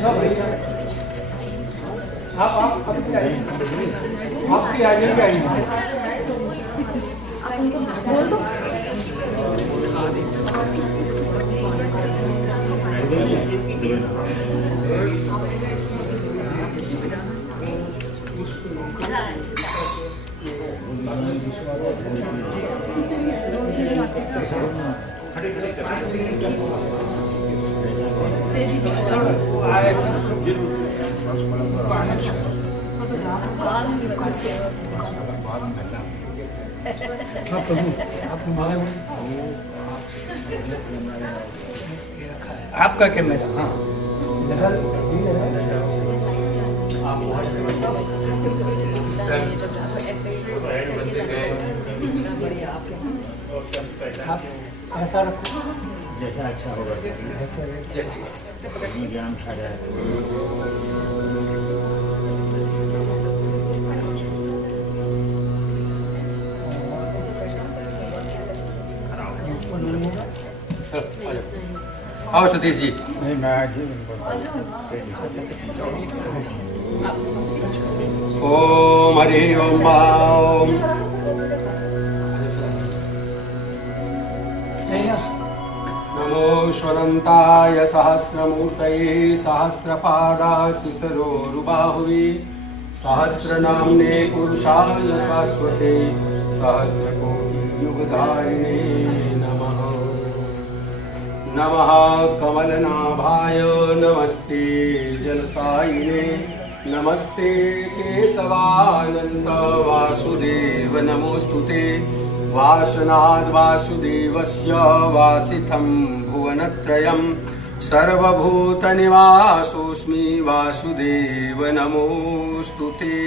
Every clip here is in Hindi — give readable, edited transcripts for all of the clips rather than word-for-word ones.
आप आपकी आगे क्या बोल दो। आपका कैमरा हाँ ऐसा जैसा अच्छा होगा ज्ञान खा जाए। आओ सतीश जी। नहीं मैं ओम हरि ओम ओम नमो स्वरंताय सहस्रमूर्तये सहस्रपादाय सुसरोरुबाहुवे सहस्रनाम्ने पुरुषाय शाश्वते सहस्रकोटियुगधारिणे नमः। नमः कमलनाभाय नमस्ते जलसायिने नमस्ते केशवानंद वासुदेव नमोस्तुते वासनाद् वासुदेवस्य वासितं भुवनत्रयं सर्वभूतनिवासोऽस्मि वासुदेव नमोस्तुते।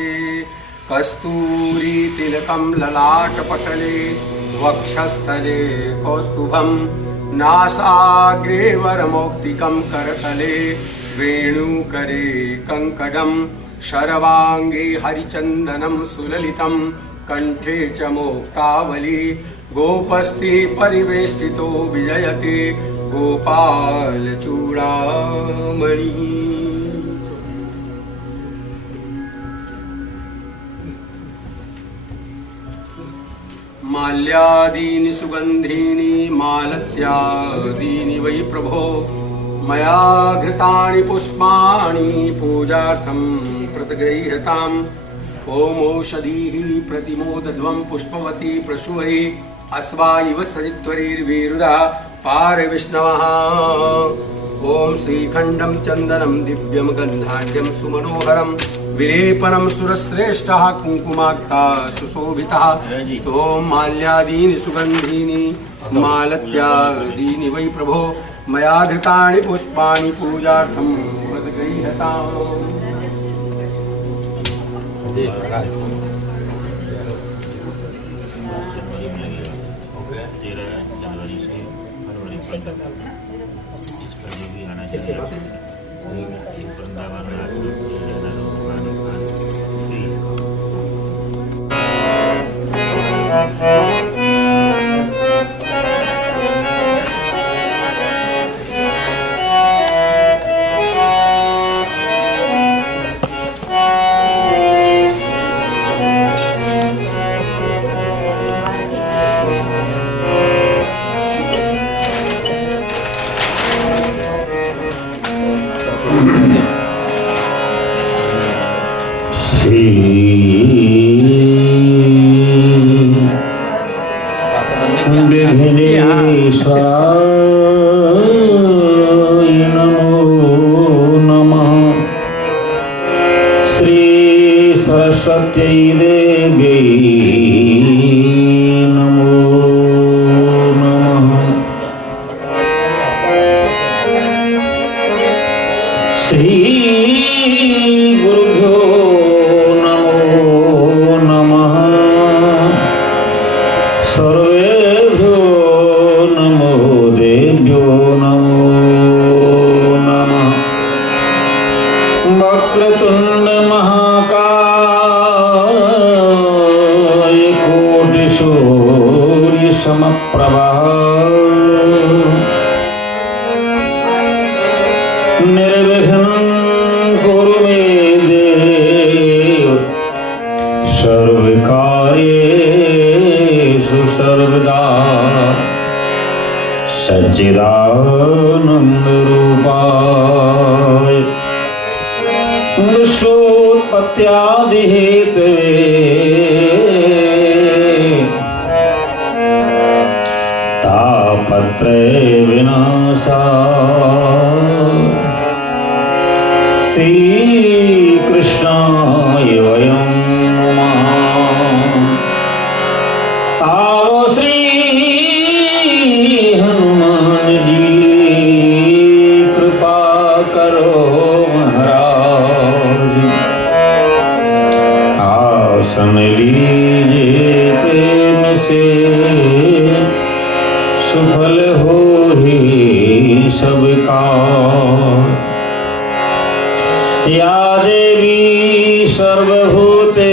कस्तूरी तिलकं ललाटपटले वक्षस्थले कौस्तुभं नासाग्रे वरमौक्तिकं करतले वेणुकरे कङ्कणं शर्वाङ्गे हरिचन्दनं सुललितं कंठे च मुक्तावली गोपस्ति परिवेष्टितो विजयते गोपाल चूड़ामणि। माल्यादीनि सुगंधीनि मालत्यादीनि वै प्रभो मया घृतानि पुष्पाणि पूजार्थं प्रतिगृह्यताम्। ओम औषधीः प्रतिमोदध्वं पुष्पवती प्रसूहै अस्वा इव सजित्वरीर्वीरुधा पारविष्णवः। ओम श्रीखण्डं चन्दनं दिव्यं गन्धाढ्यं सुमनोहरं विलेपनं सुरश्रेष्ठः कुङ्कुमाक्ता सुशोभितः। ओम माल्यादीनि सुगन्धीनि मालत्यादीनि वै प्रभो मया घृतानि पुष्पाणि पूजार्थं प्रतिगृह्यताम्। सरस्वती देवी नमो नमः। श्री गुरुभ्यो नमो नमः। सर्वेभ्यो नमो देभ्यो नमो नमः। वक्रतुंड समप्रभा निर्विघ्नं सर्वदा सच्चिदानंद रूपाय विश्वोत्पत्त्यादि हेतवे तापत्रय विनाशाय श्री कृष्णाय वयं नमः। आओ श्री हनुमान जी कृपा करो महाराज, आसन लीजिए प्रेम से सुफल हो ही सबका। या देवी सर्वभूतेषु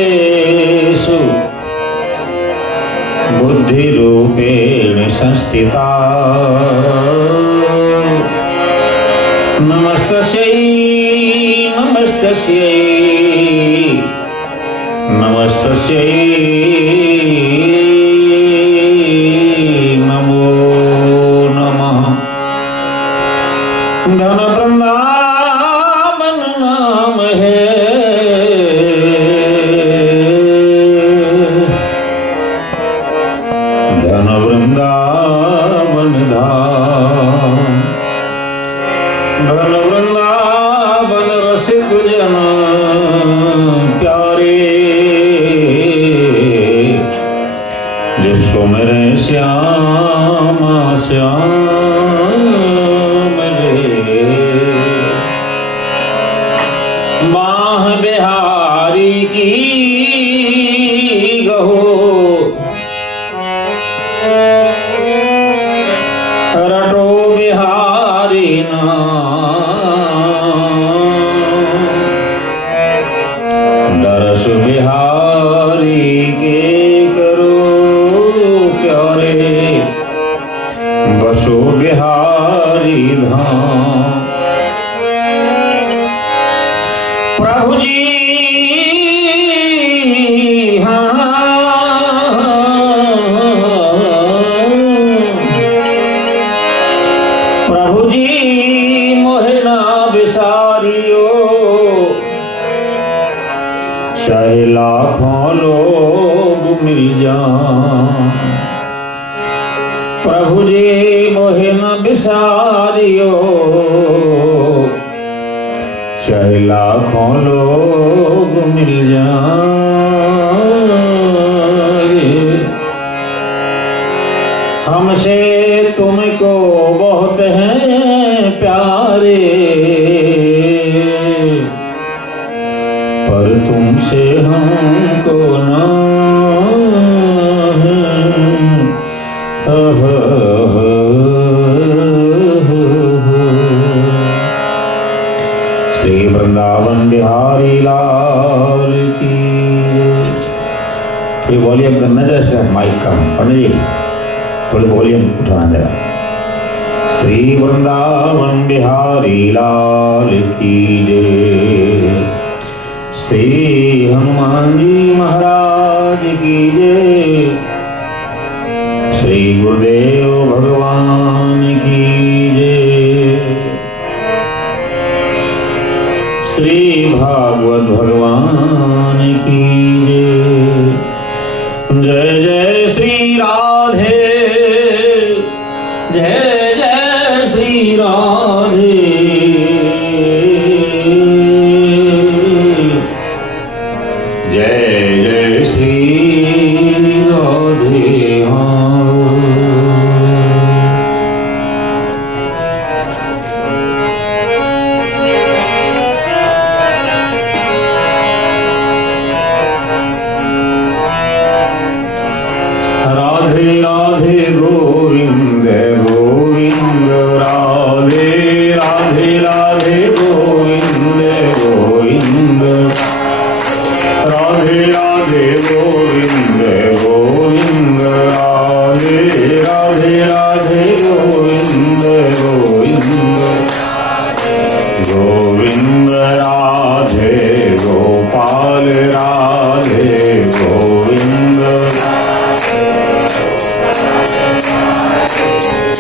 बुद्धिरूपेण संस्थिता नमस्तस्यै नमस्तस्यै नमस्तस्यै नमो नमः। धन वृंदावन नाम है धन वृंदावन धाम, धन वृंदावन रसिक जन प्यारे, जिसको मेरे श्यामा श्याम रे। माह बिहारी की गहो रटो बिहारी नाम, दरस बिहारी के करो प्यारे, बसो बिहारी धाम। प्रभु जी प्रभु जी मोहना बिसारियो, चाहे लाखों लोग मिल जाएं। प्रभु जी मोहना बिसारियो, चाहे लाखों लोग मिल जाएं। हमसे तुमको बहुत हैं प्यारे, पर तुमसे हमको ना है। श्री वृंदावन बिहारी लाल की। थोड़ी वॉल्यूम करना जरा, माइक का पंडित जी थोड़ी वॉल्यूम उठाना जरा। श्री वृंदावन बिहारी लाल की जय, श्री हनुमान जी महाराज की जय, श्री गुरुदेव भगवान की जय, श्री भागवत भगवान की जय। जय जय श्री राधे, जय जय श्री राधे, जय जय श्री राधे। राधे राधे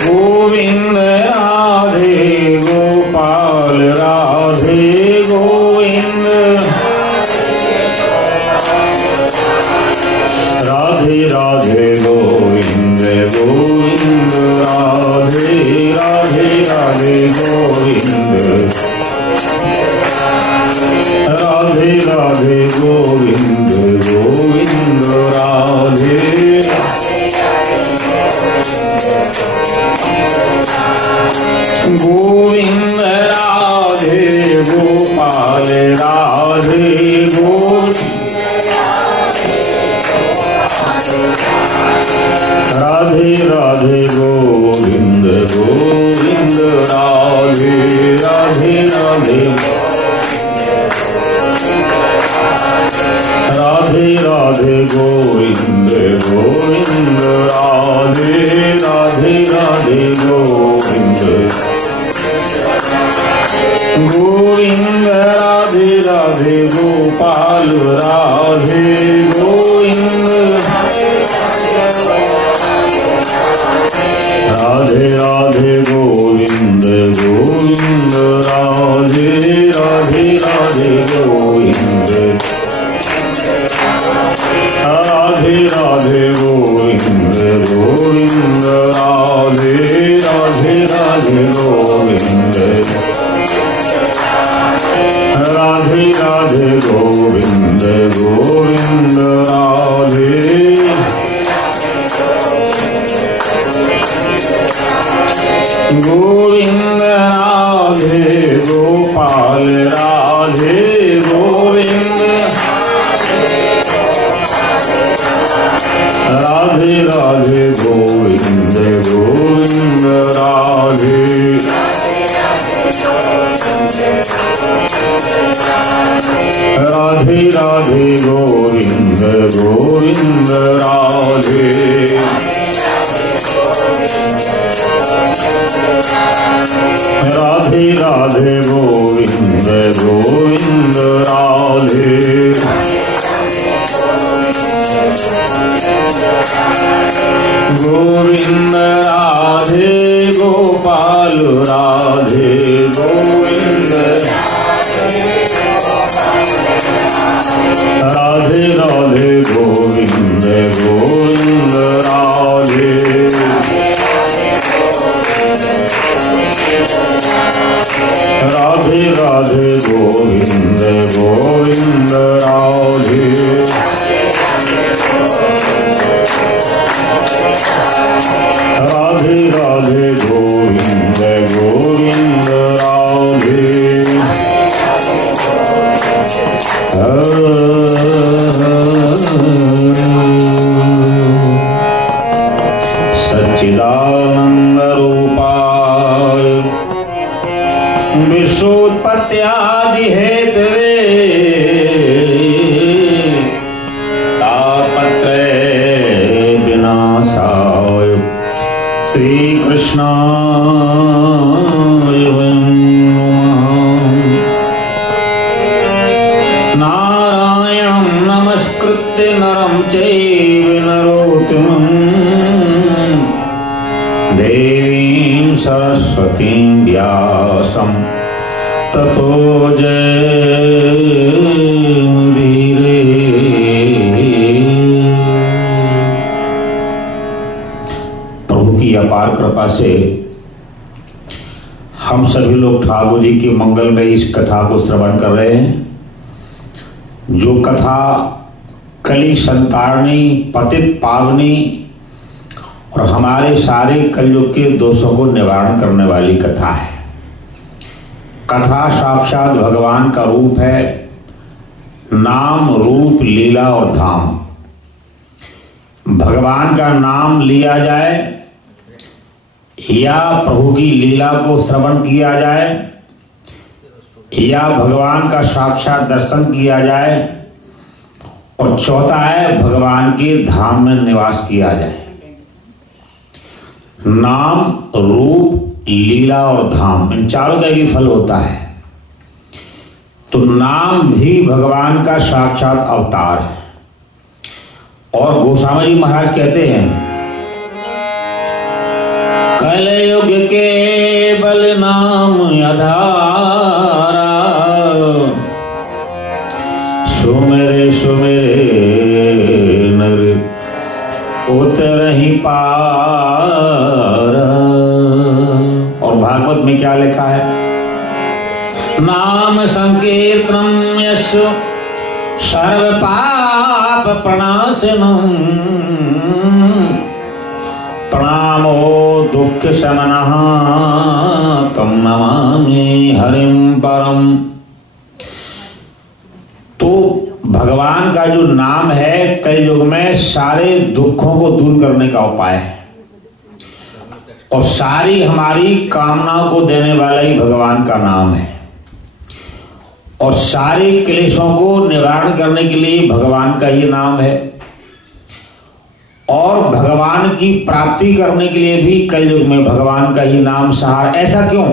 गोविंद राधे गोपाल राधे गोविंद राधे राधे गोविंद गोविंद राधे राधे राधे गोविंद राधे राधे गोविंद गोविंद राधे गोविंद राधे गोपाल राधे गोविंद राधे राधे गोविंद गोविंद राधे राधे राधे राधे राधे गोविंद गोविंद राधे राधे राधे गोविंद गोविंद राधे राधे गोपाल राधे गोविंद राधे राधे गोविंद गोविंद राधे राधे राधे गोविंद राधे राधे गोविंद गोविंद राधे राधे राधे गोविंद राधे राधे गोविंद गोविंद राधे गोविंद राधे गोपाल राधे गोविंद राधे राधे गोविंद गोविंद राधे राधे राधे गोविंद गोविंद राधे राधे राधे गोविंद गोविंद राधे गोविंद राधे गोपाल राधे गोविंद राधे राधे गोविंद गोविंद राधे राधे राधे गोविंद गोविंद राधे राधे राधे गोविंद गोविंद राधे सच्चिदानंद रूपाय विश्वोत्पत्त्यादि हेतवे तापत्रय विनाशाय श्री कृष्णाय वयं नमः। नारायणं नमस्कृत्य नरं चैव नरोत्तमं देवीं सरस्वतीं व्यासं ततो जयमुदीरये। प्रभु की अपार कृपा से हम सभी लोग ठाकुर जी की मंगल में इस कथा को श्रवण कर रहे हैं, जो कथा कली संतारणी पतित पावनी और हमारे सारे कलयुग के दोषों को निवारण करने वाली कथा है। कथा साक्षात भगवान का रूप है, नाम रूप लीला और धाम। भगवान का नाम लिया जाए या प्रभु की लीला को श्रवण किया जाए या भगवान का साक्षात दर्शन किया जाए, और चौथा है भगवान के धाम में निवास किया जाए। नाम रूप लीला और धाम, इन चारों का एक फल होता है। तो नाम भी भगवान का साक्षात अवतार है। और गोस्वामी जी महाराज कहते हैं कलयुग केवल नाम आधारा, सुमेरे सुमेरे नर उतरहि पारा। और भागवत में क्या लिखा है? नाम संकीर्तनम यस्य सर्व पाप प्रणाशनम, प्रणामो दुख शमनः तम नमामि हरिं परम। तो भगवान का जो नाम है कलयुग में सारे दुखों को दूर करने का उपाय है, और सारी हमारी कामनाओं को देने वाला ही भगवान का नाम है, और सारे क्लेशों को निवारण करने के लिए भगवान का ही नाम है। और भगवान की प्राप्ति करने के लिए भी कलयुग में भगवान का ही नाम सहारा। ऐसा क्यों?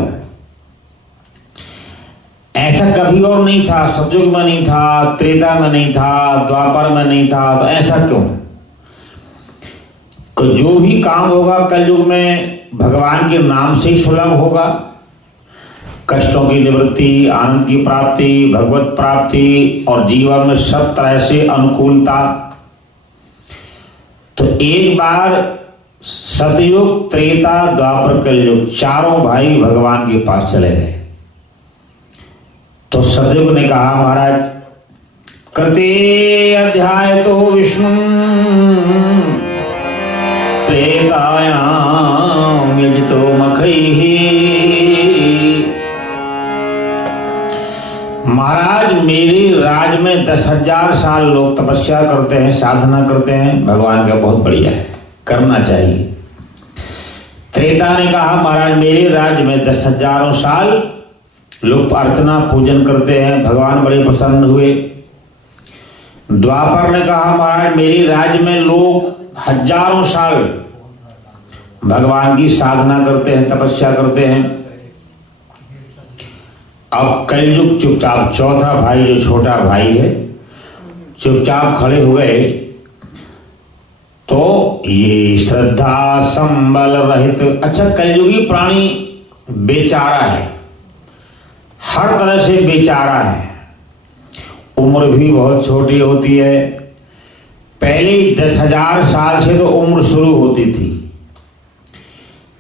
ऐसा कभी और नहीं था, सतयुग में नहीं था, त्रेता में नहीं था, द्वापर में नहीं था, तो ऐसा क्यों? तो जो भी काम होगा कलयुग में भगवान के नाम से ही सुलभ होगा। कष्टों की निवृत्ति, आनंद की प्राप्ति, भगवत प्राप्ति, और जीवन में सब तरह से अनुकूलता। तो एक बार सतयुग, त्रेता, द्वापर, कलयुग चारों भाई भगवान के पास चले गए। तो सतयुग ने कहा, महाराज कृते अध्याय तो विष्णु, त्रेतायाम यजितो मखैहि। महाराज मेरे राज में 10,000 साल लोग तपस्या करते हैं, साधना करते हैं, भगवान का बहुत बढ़िया है, करना चाहिए। त्रेता ने कहा, महाराज मेरे राज्य में 10,000 साल लोग प्रार्थना पूजन करते हैं, भगवान बड़े प्रसन्न हुए। द्वापर ने कहा, महाराज मेरे राज्य में लोग 1000 साल भगवान की साधना करते हैं, तपस्या करते हैं। अब कलयुग चुपचाप, चौथा भाई जो छोटा भाई है चुपचाप खड़े हो गए। तो ये श्रद्धा संबल रहित, अच्छा कलयुगी प्राणी बेचारा है, हर तरह से बेचारा है, उम्र भी बहुत छोटी होती है। पहले 10,000 साल से तो उम्र शुरू होती थी।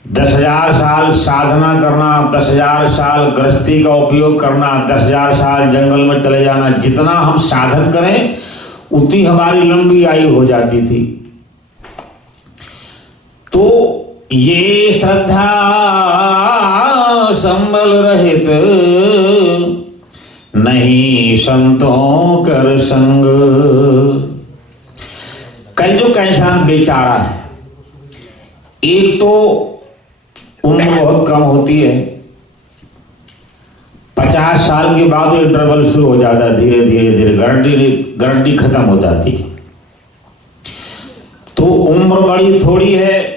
10,000 साल साधना करना, 10,000 साल गृहस्थी का उपयोग करना, 10,000 साल जंगल में चले जाना, जितना हम साधन करें उतनी हमारी लंबी आयु हो जाती थी। तो ये श्रद्धा संबल रहित, नहीं संतों कर संग। कलयुग का इंसान बेचारा है। एक तो उम्र बहुत कम होती है, 50 साल के बाद इंटरवल शुरू हो जाता है, धीरे धीरे गारंटी खत्म हो जाती है। तो उम्र बड़ी थोड़ी है,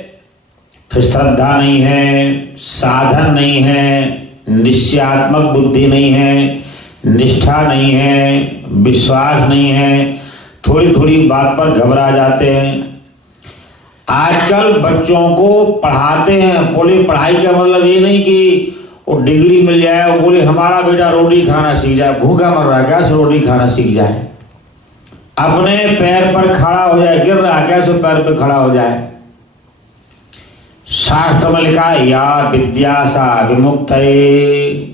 फिर श्रद्धा नहीं है, साधन नहीं है, निश्चयात्मक बुद्धि नहीं है, निष्ठा नहीं है, विश्वास नहीं है, थोड़ी थोड़ी बात पर घबरा जाते हैं। आजकल बच्चों को पढ़ाते हैं, बोले पढ़ाई का मतलब ये नहीं कि वो डिग्री मिल जाए, वो बोले हमारा बेटा रोटी खाना सीख जाए, भूखा मर रहा कैसे रोटी खाना सीख जाए, अपने पैर पर खड़ा हो जाए, गिर रहा कैसे पैर पर खड़ा हो जाए। शास्त्र में लिखा है, या विद्या सा विमुक्त है।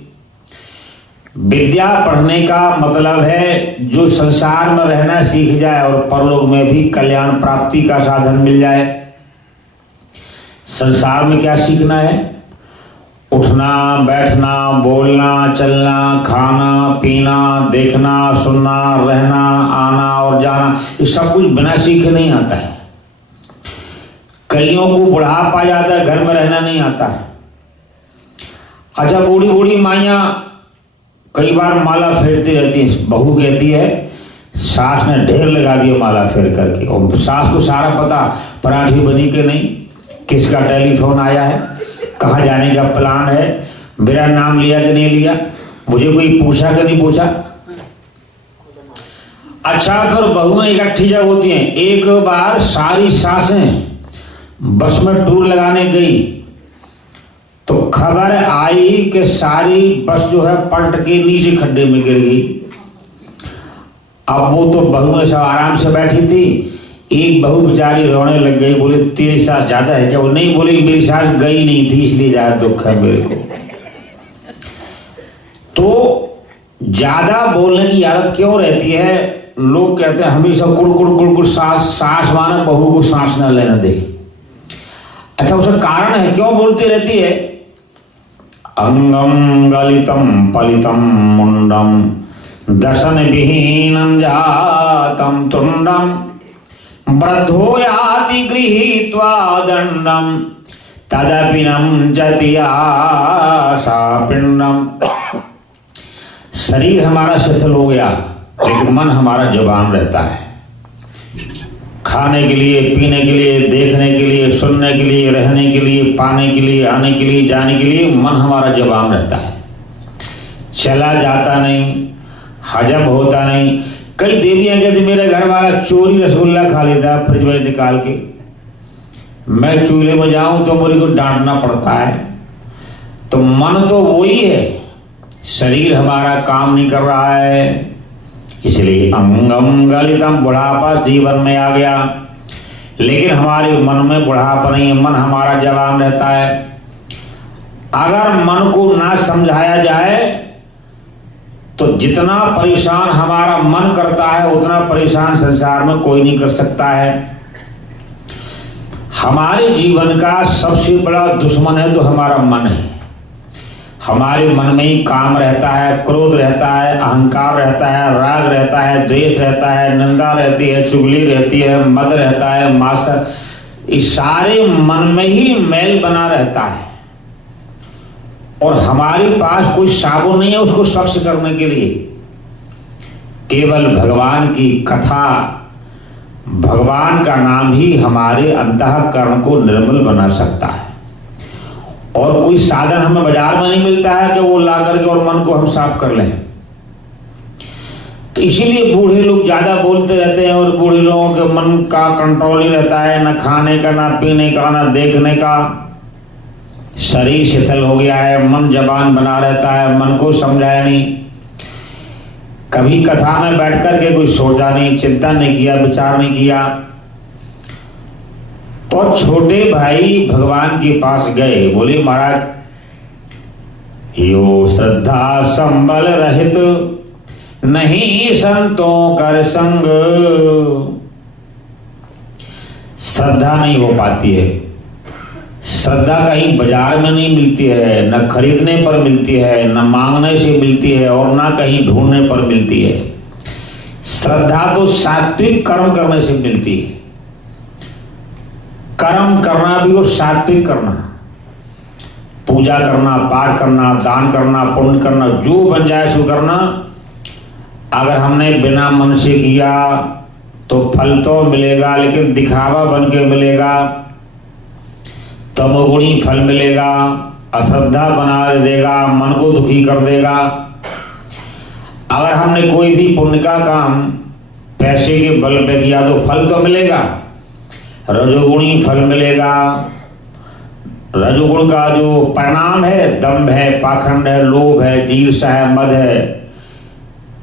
विद्या पढ़ने का मतलब है जो संसार में रहना सीख जाए और परलोक में भी कल्याण प्राप्ति का साधन मिल जाए। संसार में क्या सीखना है? उठना, बैठना, बोलना, चलना, खाना, पीना, देखना, सुनना, रहना, आना और जाना, ये सब कुछ बिना सीखे नहीं आता है। कईयों को बुढ़ापा आ जाता है, घर में रहना नहीं आता है। अच्छा, बूढ़ी बूढ़ी माइयां कई बार माला फेरती रहती है, बहू कहती है सास ने ढेर लगा दिया माला फेर करके, और सास को सारा पता, पराठी बनी के नहीं, किसका टेलीफोन आया है, कहाँ जाने का प्लान है, मेरा नाम लिया कि नहीं लिया, मुझे कोई पूछा कि नहीं पूछा। अच्छा, फिर बहुएं इकट्ठी जब होती हैं, एक बार सारी सासें बस में टूर लगाने गई, तो खबर आई कि सारी बस जो है पलट के नीचे खड्डे में गिर गई। अब वो तो बहू में सब आराम से बैठी थी, एक बहू बेचारी रोने लग गई, बोले तेरी सास ज्यादा है क्या? वो नहीं, बोली मेरी सास गई नहीं थी इसलिए ज्यादा दुख है मेरे को। तो ज्यादा बोलने की आदत क्यों रहती है? लोग कहते हैं हमेशा कुड़ सास माना बहू को सांस न लेने दे। अच्छा, उसका कारण है क्यों बोलती रहती है? अंगम गलितम पलितम मुंडम दर्शन विहीनम जातम तुंडम वृद्धो याति गृहीत्वा दंडम तदपिनम जतिया पिंडम। शरीर हमारा शिथिल हो गया, लेकिन मन हमारा जवान रहता है। खाने के लिए, पीने के लिए, देखने के लिए, सुनने के लिए, रहने के लिए, पाने के लिए, आने के लिए, जाने के लिए मन हमारा जवान रहता है। चला जाता नहीं, हजम होता नहीं। कई देवियां कहती मेरे घर वाला चोरी रसगुल्ला खा लेता है फ्रिज में निकाल के, मैं चूल्हे में जाऊं तो मुझे को डांटना पड़ता है। तो मन तो वही है, शरीर हमारा काम नहीं कर रहा है, इसलिए अंगम गलितम, बुढ़ापा जीवन में आ गया। लेकिन हमारे मन में बुढ़ापा नहीं है, मन हमारा जवान रहता है। अगर मन को ना समझाया जाए तो जितना परेशान हमारा मन करता है उतना परेशान संसार में कोई नहीं कर सकता है। हमारे जीवन का सबसे बड़ा दुश्मन है तो हमारा मन है। हमारे मन में ही काम रहता है, क्रोध रहता है, अहंकार रहता है, राग रहता है, द्वेष रहता है, निंदा रहती है, चुगली रहती है, मद रहता है, मासर, इस सारे मन में ही मैल बना रहता है। और हमारे पास कोई साबुन नहीं है उसको स्वच्छ करने के लिए। केवल भगवान की कथा, भगवान का नाम ही हमारे अंतःकरण को निर्मल बना सकता है। और कोई साधन हमें बाजार में नहीं मिलता है कि वो ला करके और मन को हम साफ कर लें। तो इसीलिए बूढ़े लोग ज्यादा बोलते रहते हैं और बूढ़े लोगों के मन का कंट्रोल ही रहता है, ना खाने का, ना पीने का, ना देखने का। शरीर शिथिल हो गया है, मन जबान बना रहता है, मन को समझाया नहीं। कभी कथा में बैठ करके कोई सोचा नहीं, चिंता नहीं किया, विचार नहीं किया। तो छोटे भाई भगवान के पास गए, बोले महाराज यो श्रद्धा संबल रहित नहीं संतों कर संग। श्रद्धा नहीं हो पाती है। श्रद्धा कहीं बाजार में नहीं मिलती है, न खरीदने पर मिलती है, न मांगने से मिलती है, और न कहीं ढूंढने पर मिलती है। श्रद्धा तो सात्विक कर्म करने से मिलती है। कर्म करना भी और सात्विक करना, पूजा करना, पाठ करना, दान करना, पुण्य करना, जो बन जाए सो करना। अगर हमने बिना मन से किया तो फल तो मिलेगा, लेकिन दिखावा बन के मिलेगा, तमोगुणी फल मिलेगा, अश्रद्धा बना देगा, मन को दुखी कर देगा। अगर हमने कोई भी पुण्य का काम पैसे के बल पे किया तो फल तो मिलेगा, रजोगुणी फल मिलेगा। रजोगुण का जो परिणाम है दंभ है, पाखंड है, लोभ है, ईर्ष्या है, मद है,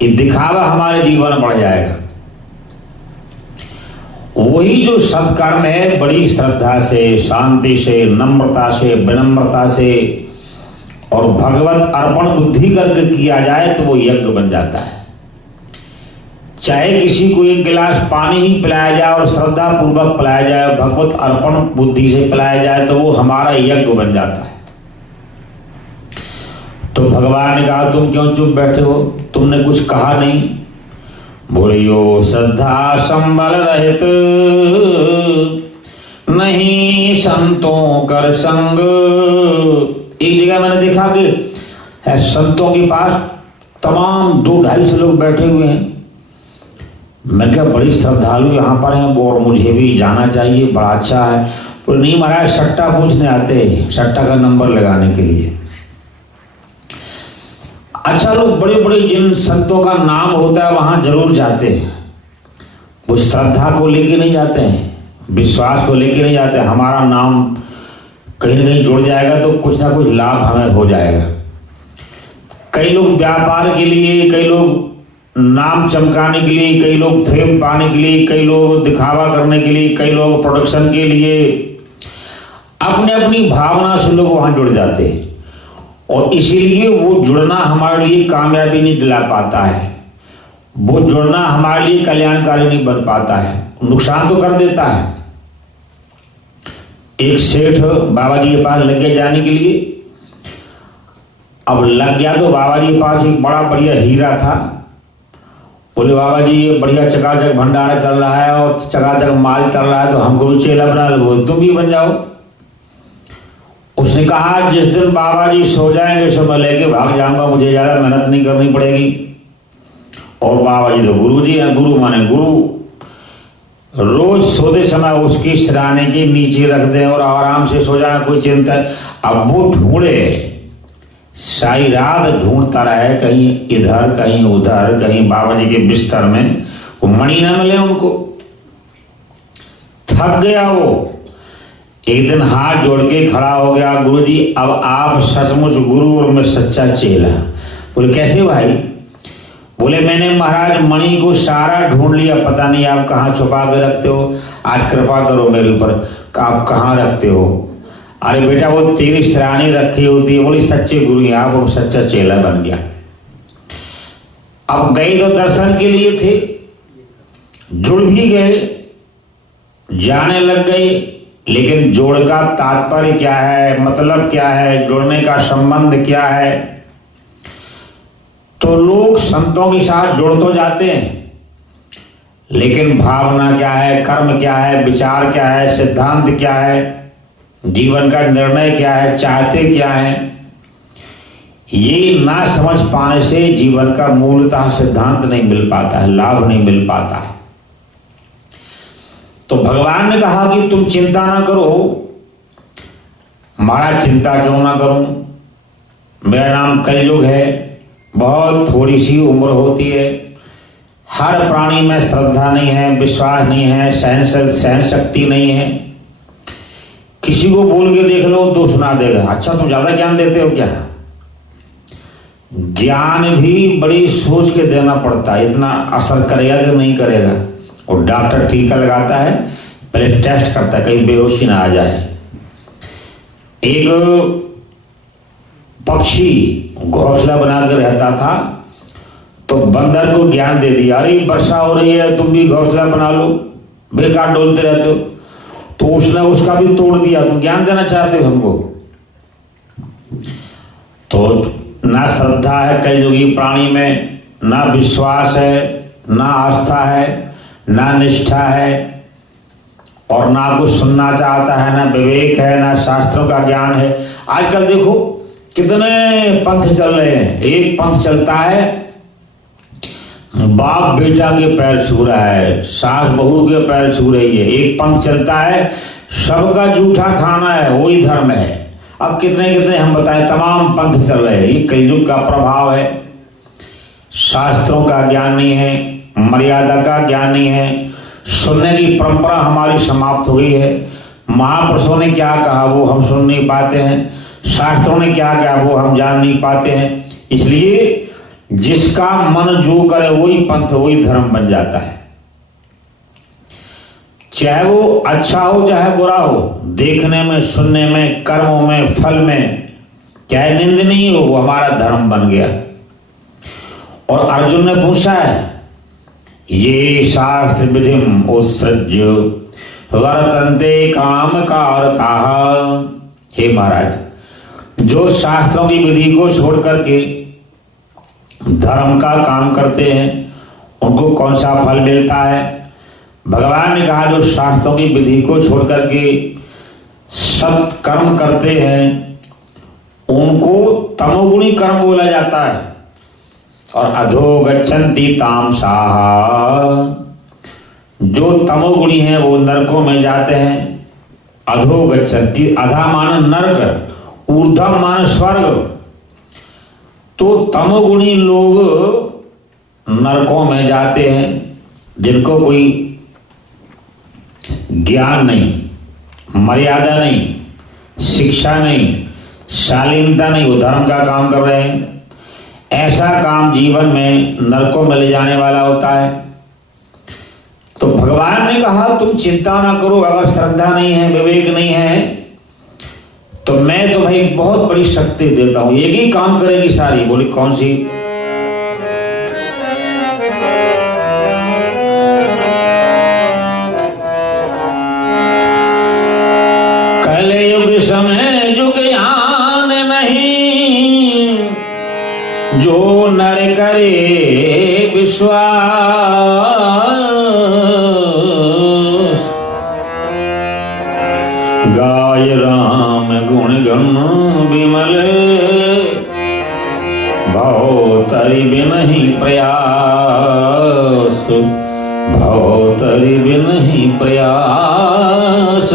ये दिखावा हमारे जीवन में बढ़ जाएगा। वही जो सत्कर्म है बड़ी श्रद्धा से, शांति से, नम्रता से, विनम्रता से और भगवत अर्पण बुद्धि करके किया जाए तो वो यज्ञ बन जाता है। चाहे किसी को एक गिलास पानी ही पिलाया जाए और श्रद्धा पूर्वक पिलाया जाए, भगवत अर्पण बुद्धि से पिलाया जाए तो वो हमारा यज्ञ बन जाता है। तो भगवान ने कहा तुम क्यों चुप बैठे हो, तुमने कुछ कहा नहीं। बोले यो श्रद्धा संबल रहित नहीं संतों कर संग। एक जगह मैंने देखा कि संतों के पास तमाम 200-250 लोग बैठे हुए हैं। मैंने कहा बड़ी श्रद्धालु यहाँ पर हैं और मुझे भी जाना चाहिए, बड़ा अच्छा है। तो नहीं महाराज, सट्टा पूछने आते हैं, सट्टा का नंबर लगाने के लिए। अच्छा, लोग बड़े बड़े जिन संतों का नाम होता है वहां जरूर जाते हैं। वो श्रद्धा को लेके नहीं जाते हैं, विश्वास को लेके नहीं जाते। हमारा नाम कहीं ना कहीं जुड़ जाएगा तो कुछ ना कुछ लाभ हमें हो जाएगा। कई लोग व्यापार के लिए, कई लोग नाम चमकाने के लिए, कई लोग फेम पाने के लिए, कई लोग दिखावा करने के लिए, कई लोग प्रोडक्शन के लिए, अपने अपनी भावना से लोग वहां जुड़ जाते हैं और इसीलिए वो जुड़ना हमारे लिए कामयाबी नहीं दिला पाता है, वो जुड़ना हमारे लिए कल्याणकारी नहीं बन पाता है, नुकसान तो कर देता है। एक सेठ बाबा जी के पास लग गया जाने के लिए। अब लग गया तो बाबा जी के पास एक बड़ा बढ़िया हीरा था। बोले बाबा जी ये बढ़िया चकाचक भंडारा चल रहा है और चकाचक माल चल रहा है, तो हमको भी चेला बना लो, तुम भी बन जाओ। उसने कहा जिस दिन बाबा जी सो जाएंगे सो मैं लेके भाग जाऊंगा, मुझे ज्यादा मेहनत नहीं करनी पड़ेगी। और बाबा जी तो गुरु जी हैं, गुरु माने गुरु, रोज सोते समय उसकी सिराने के नीचे रख दें और आराम से सो जाए, कोई चिंता। अब वो ढूंढे, सारी रात ढूंढता रहे, कहीं इधर कहीं उधर, कहीं बाबा जी के बिस्तर में, वो मणि न मिले उनको। थक गया वो, एक दिन हाथ जोड़ के खड़ा हो गया, गुरु जी अब आप सचमुच गुरु और मैं सच्चा चेला। बोले कैसे भाई? बोले मैंने महाराज मणि को सारा ढूंढ लिया, पता नहीं आप कहाँ छुपा के रखते हो, आज कृपा करो मेरे ऊपर, आप कहाँ रखते हो? अरे बेटा वो तेरी सिरानी रखी होती है। बोली सच्चे गुरु हैं आप, और सच्चा चेला बन गया। अब गए तो दर्शन के लिए थे, जुड़ भी गए, जाने लग गए, लेकिन जोड़ का तात्पर्य क्या है, मतलब क्या है, जुड़ने का संबंध क्या है? तो लोग संतों के साथ जुड़ तो जाते हैं, लेकिन भावना क्या है, कर्म क्या है, विचार क्या है, सिद्धांत क्या है, जीवन का निर्णय क्या है, चाहते क्या है, ये ना समझ पाने से जीवन का मूलतः सिद्धांत नहीं मिल पाता है, लाभ नहीं मिल पाता है। तो भगवान ने कहा कि तुम चिंता ना करो। महाराज चिंता क्यों ना करूं? मेरा नाम कलयुग है, बहुत थोड़ी सी उम्र होती है, हर प्राणी में श्रद्धा नहीं है, विश्वास नहीं है, सहन शक्ति नहीं है। किसी को बोल के देख लो तो सुना देगा, अच्छा तुम ज्यादा ज्ञान देते हो क्या? ज्ञान भी बड़ी सोच के देना पड़ता है, इतना असर करेगा कि नहीं करेगा। और डॉक्टर टीका लगाता है, पहले टेस्ट करता है कहीं बेहोशी ना आ जाए। एक पक्षी घोंसला बनाकर रहता था, तो बंदर को ज्ञान दे दिया, अरे वर्षा हो रही है तुम भी घोंसला बना लो, बेकार डोलते रहते हो। तो उसने उसका भी तोड़ दिया, तुम ज्ञान देना चाहते हो हमको? तो ना श्रद्धा है कलयुगी प्राणी में, ना विश्वास है, ना आस्था है, ना निष्ठा है, और ना कुछ सुनना चाहता है, ना विवेक है, ना शास्त्रों का ज्ञान है। आजकल देखो कितने पंथ चल रहे हैं। एक पंथ चलता है बाप बेटा के पैर छू रहा है, सास बहू के पैर छू रही है। एक पंथ चलता है सबका जूठा खाना है, वही धर्म है। अब कितने कितने हम बताएं, तमाम पंथ चल रहे हैं। ये कलयुग का प्रभाव है। शास्त्रों का ज्ञान नहीं है, मर्यादा का ज्ञान नहीं है, सुनने की परंपरा हमारी समाप्त हो गई है। महापुरुषों ने क्या कहा वो हम सुन नहीं पाते हैं, शास्त्रों ने क्या कहा वो हम जान नहीं पाते हैं। इसलिए जिसका मन जो करे वही पंथ वही धर्म बन जाता है, चाहे वो अच्छा हो चाहे बुरा हो, देखने में, सुनने में, कर्मों में, फल में, चाहे निंदनीय हो, वो हमारा धर्म बन गया। और अर्जुन ने पूछा है, ये शास्त्र विधिम उत्सृज्य वर्तन्ते काम कारकाः। हे महाराज, जो शास्त्रों की विधि को छोड़ करके धर्म का काम करते हैं उनको कौन सा फल मिलता है? भगवान ने कहा जो शास्त्रों की विधि को छोड़ करके सत्कर्म करते हैं उनको तमोगुणी कर्म बोला जाता है। और अधो गच्छन्ति तामसाः, जो तमोगुणी है वो नरकों में जाते हैं। अधो गच्छन्ति, अधा मान नरक, ऊर्ध्व मान स्वर्ग। तो तमोगुणी लोग नरकों में जाते हैं, जिनको कोई ज्ञान नहीं, मर्यादा नहीं, शिक्षा नहीं, शालीनता नहीं, वो धर्म का काम कर रहे हैं। ऐसा काम जीवन में नरकों में ले जाने वाला होता है। तो भगवान ने कहा तुम चिंता ना करो, अगर श्रद्धा नहीं है, विवेक नहीं है, तो मैं तुम्हें एक बहुत बड़ी शक्ति देता हूं, एक ही काम करेगी सारी। बोली कौन सी? कलयुग समय जुग आन नहीं, जो नर करे विश्वास, गाय राम गुण गण विमल, भाव तरि बिनहि प्रयास, भाव तरि बिनहि प्रयास।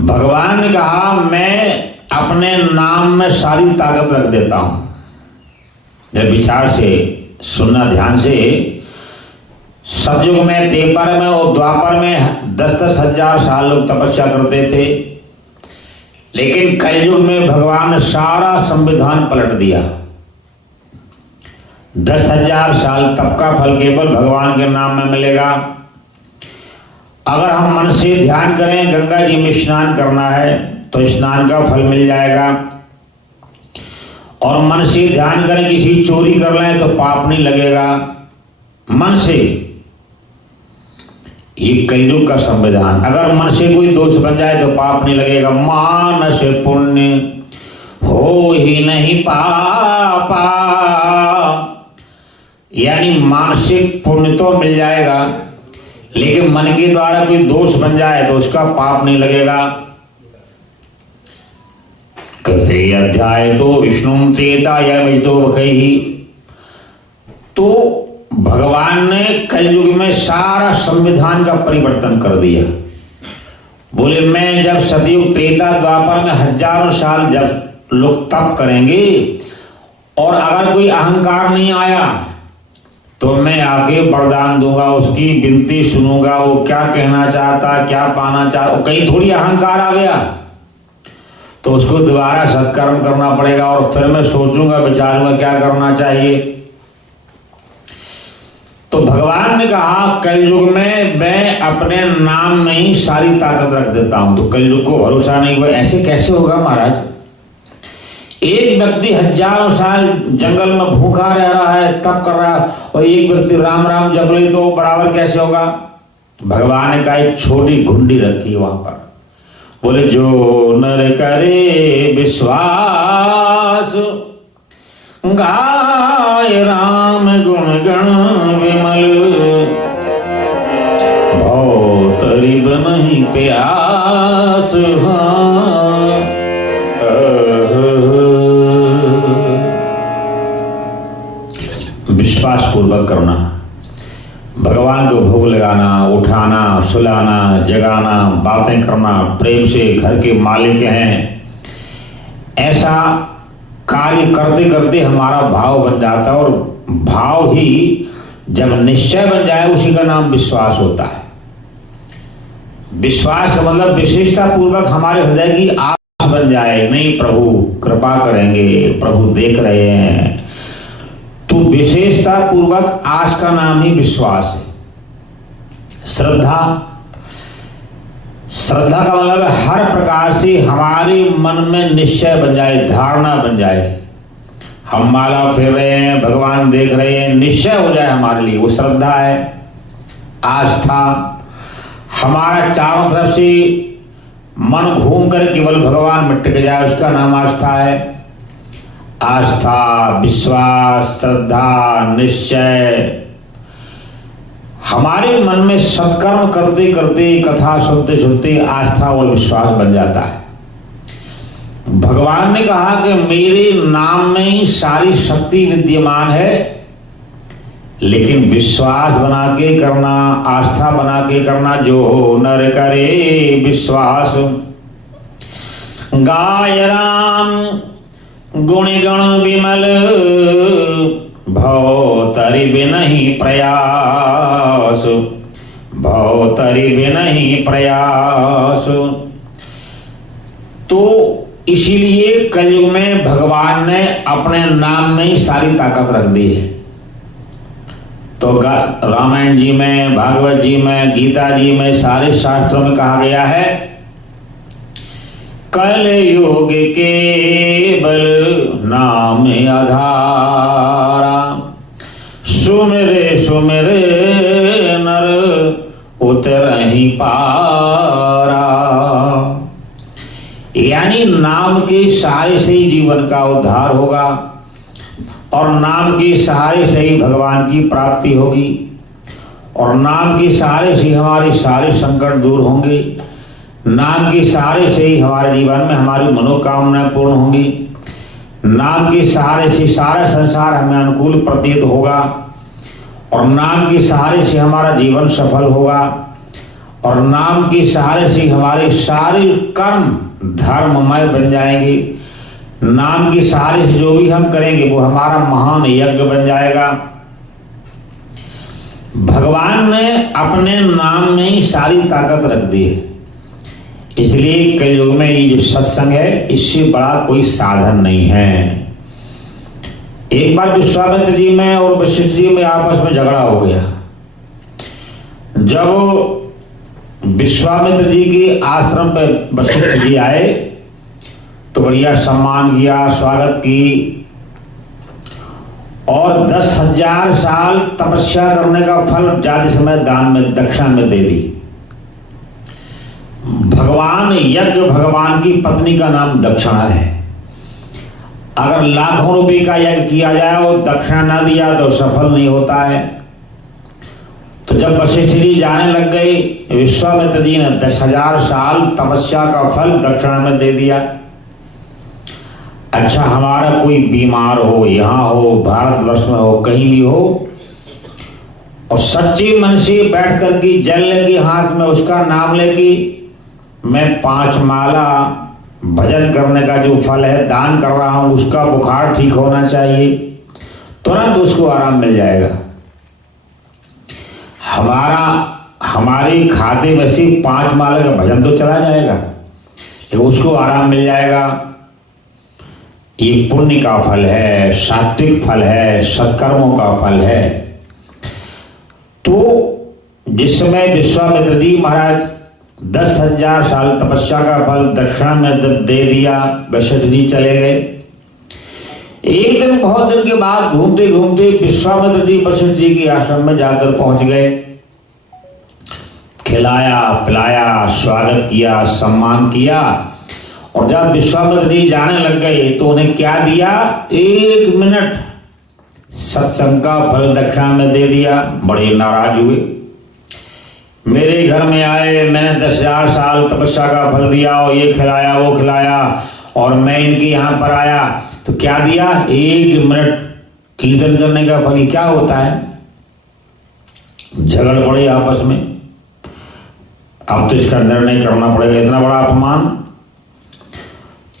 भगवान ने कहा मैं अपने नाम में सारी ताकत रख देता हूं। जब विचार से सुनना ध्यान से, सतयुग में, त्रेपर में और द्वापर में 10-10 हजार साल लोग तपस्या करते थे, लेकिन कलयुग में भगवान ने सारा संविधान पलट दिया। 10,000 साल तप का फल केवल भगवान के नाम में मिलेगा। अगर हम मन से ध्यान करें, गंगा जी में स्नान करना है तो स्नान का फल मिल जाएगा, और मन से ध्यान करें किसी चोरी कर लें तो पाप नहीं लगेगा। मन से, ये कलयुग का संविधान। अगर मन से कोई दोष बन जाए तो पाप नहीं लगेगा। मानस पुण्य हो ही नहीं पापा, यानी मानसिक पुण्य तो मिल जाएगा, लेकिन मन के द्वारा कोई दोष बन जाए तो उसका पाप नहीं लगेगा। कहते अध्याय तो विष्णु त्रेता या तो कही। तो भगवान ने कलयुग में सारा संविधान का परिवर्तन कर दिया। बोले मैं जब सतयुग त्रेता द्वापर में हजारों साल जब लोग तप करेंगे और अगर कोई अहंकार नहीं आया तो मैं आगे वरदान दूंगा, उसकी विनती सुनूंगा, वो क्या कहना चाहता, क्या पाना चाहता। कहीं थोड़ी अहंकार आ गया तो उसको दोबारा सत्कर्म करना पड़ेगा, और फिर मैं सोचूंगा, विचारूंगा क्या करना चाहिए। तो भगवान ने कहा कलयुग में मैं अपने नाम में ही सारी ताकत रख देता हूं। तो कलयुग को भरोसा नहीं हुआ, ऐसे कैसे होगा महाराज? एक व्यक्ति हजारों साल जंगल में भूखा रह रहा है, तप कर रहा है, और एक व्यक्ति राम राम जप ले तो बराबर कैसे होगा? भगवान ने कहा एक छोटी घुंडी रखी वहां पर। बोले जो नर करे विश्वास, गाय राम गुण गण विमल, भव तरि बिनहि प्यास। विश्वास पूर्वक करना, भगवान को भोग लगाना, उठाना, सुलाना, जगाना, बातें करना, प्रेम से घर के मालिक हैं, ऐसा कार्य करते करते हमारा भाव बन जाता है। और भाव ही जब निश्चय बन जाए उसी का नाम विश्वास होता है। विश्वास का मतलब विशेषता पूर्वक हमारे हृदय की आस बन जाए, नहीं प्रभु कृपा करेंगे, प्रभु देख रहे हैं। तो विशेषता पूर्वक आस का नाम ही विश्वास है। श्रद्धा, श्रद्धा का मतलब हर प्रकार से हमारे मन में निश्चय बन जाए, धारणा बन जाए। हम माला फेर रहे हैं, भगवान देख रहे हैं, निश्चय हो जाए हमारे लिए, वो श्रद्धा है। आस्था, हमारा चारों तरफ से मन घूम कर केवल भगवान में टिक जाए, उसका नाम आस्था है। आस्था, विश्वास, श्रद्धा, निश्चय, हमारे मन में सत्कर्म करते करते, कथा सुनते सुनते आस्था और विश्वास बन जाता है। भगवान ने कहा कि मेरे नाम में ही सारी शक्ति विद्यमान है, लेकिन विश्वास बना के करना, आस्था बना के करना। जो नर करे विश्वास, गाय राम गुण गण विमल, भव तरि बिनहि प्रयास, भवतरि बिनहि प्रयास। तो इसीलिए कलयुग में भगवान ने अपने नाम में ही सारी ताकत रख दी है। तो रामायण जी में, भागवत जी में, गीता जी में, सारे शास्त्रों में कहा गया है कलयुग केवल नाम आधारा, सुमिरे सुमिरे नर उतरहि पारा। यानी नाम के सहारे से ही जीवन का उद्धार होगा और नाम के सहारे से ही भगवान की प्राप्ति होगी और नाम के सहारे से हमारे सारे संकट दूर होंगे। नाम के सहारे से ही हमारे जीवन में हमारी मनोकामनाएं पूर्ण होंगी। नाम के सहारे से सारा संसार हमें अनुकूल प्रतीत होगा और नाम के सहारे से हमारा जीवन सफल होगा और नाम के सहारे से हमारे सारे कर्म धर्ममय बन जाएंगे। नाम के सहारे से जो भी हम करेंगे वो हमारा महान यज्ञ बन जाएगा। भगवान ने अपने नाम में ही सारी ताकत रख दी है। इसलिए कलयुग में ये जो सत्संग है इससे बड़ा कोई साधन नहीं है। एक बार विश्वामित्र जी में और वशिष्ठ जी में आपस में झगड़ा हो गया। जब विश्वामित्र जी के आश्रम पे वशिष्ठ जी आए तो बढ़िया सम्मान किया, स्वागत की और 10,000 साल तपस्या करने का फल ज्यादा समय दान में दक्षिणा में दे दी। भगवान यज्ञ, भगवान की पत्नी का नाम दक्षिणा है। अगर लाखों रुपए का यज्ञ किया जाए और दक्षिणा ना दिया तो सफल नहीं होता है। तो जब वशिष्ठ जी जाने लग गए, विश्वामित्र जी ने 10,000 साल तपस्या का फल दक्षिणा में दे दिया। अच्छा, हमारा कोई बीमार हो, यहाँ हो, भारतवर्ष में हो, कहीं भी हो और सच्चे मन से बैठ करके जल लेगी हाथ में, उसका नाम लेगी, मैं 5 माला भजन करने का जो फल है दान कर रहा हूं, उसका बुखार ठीक होना चाहिए, तुरंत उसको आराम मिल जाएगा। हमारे खाते में से 5 माला का भजन तो चला जाएगा लेकिन उसको आराम मिल जाएगा। ये पुण्य का फल है, सात्विक फल है, सत्कर्मों का फल है। तो जिस समय विश्वामित्र जी महाराज 10,000 साल तपस्या का फल दक्षिणा में दे दिया, वशिष्ठ जी चले गए। एक दिन, बहुत दिन के बाद घूमते घूमते विश्वामित्र जी वशिष्ठ जी के आश्रम में जाकर पहुंच गए। खिलाया पिलाया, स्वागत किया, सम्मान किया और जब विश्वामित्र जी जाने लग गए तो उन्हें क्या दिया? 1 मिनट सत्संग का फल दक्षिणा में दे दिया। बड़े नाराज हुए। मेरे घर में आए, मैंने 10,000 साल तपस्या का फल दिया और ये खिलाया वो खिलाया और मैं इनके यहाँ पर आया तो क्या दिया? 1 मिनट कीर्तन करने का फल। क्या होता है? झगड़ पड़े आपस में। अब तो इसका निर्णय करना पड़ेगा, इतना बड़ा अपमान।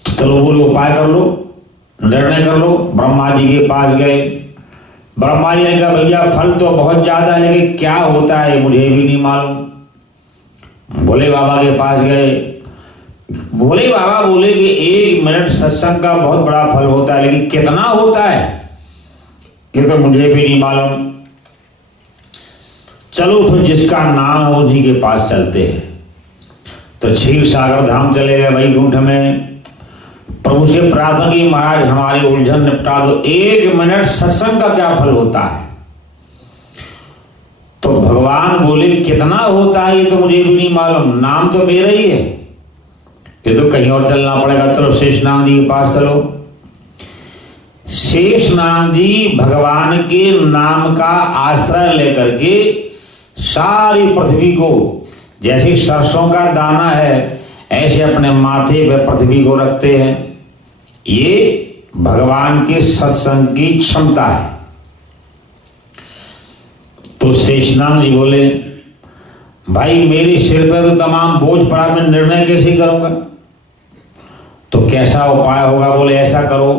तो चलो बोलो, उपाय कर लो, निर्णय कर लो। ब्रह्मा जी के पास गए। ब्रह्मा जी ने कहा भैया फल तो बहुत ज्यादा है लेकिन क्या होता है मुझे भी नहीं मालूम। भोले बाबा के पास गए। भोले बाबा बोले कि 1 मिनट सत्संग का बहुत बड़ा फल होता है लेकिन कितना होता है ये तो मुझे भी नहीं मालूम। चलो फिर जिसका नाम है उन्हीं के पास चलते हैं। तो क्षीर सागर धाम चले गए वैकुंठ में। प्रभु से प्रार्थना की, महाराज हमारी उलझन निपटा दो। 1 मिनट सत्संग का क्या फल होता है? तो भगवान बोले कितना होता है ये तो मुझे भी नहीं मालूम, नाम तो मेरा ही है, ये तो कहीं और चलना पड़ेगा। चलो शेषनाग जी के पास चलो। शेषनाग जी भगवान के नाम का आश्रय लेकर के सारी पृथ्वी को, जैसे सरसों का दाना है ऐसे अपने माथे पर पृथ्वी को रखते हैं। ये भगवान के सत्संग की क्षमता है। तो शेषनाग जी बोले भाई मेरे सिर पर तो तमाम बोझ पड़ा, मैं निर्णय कैसे करूंगा? तो कैसा उपाय होगा? बोले ऐसा करो,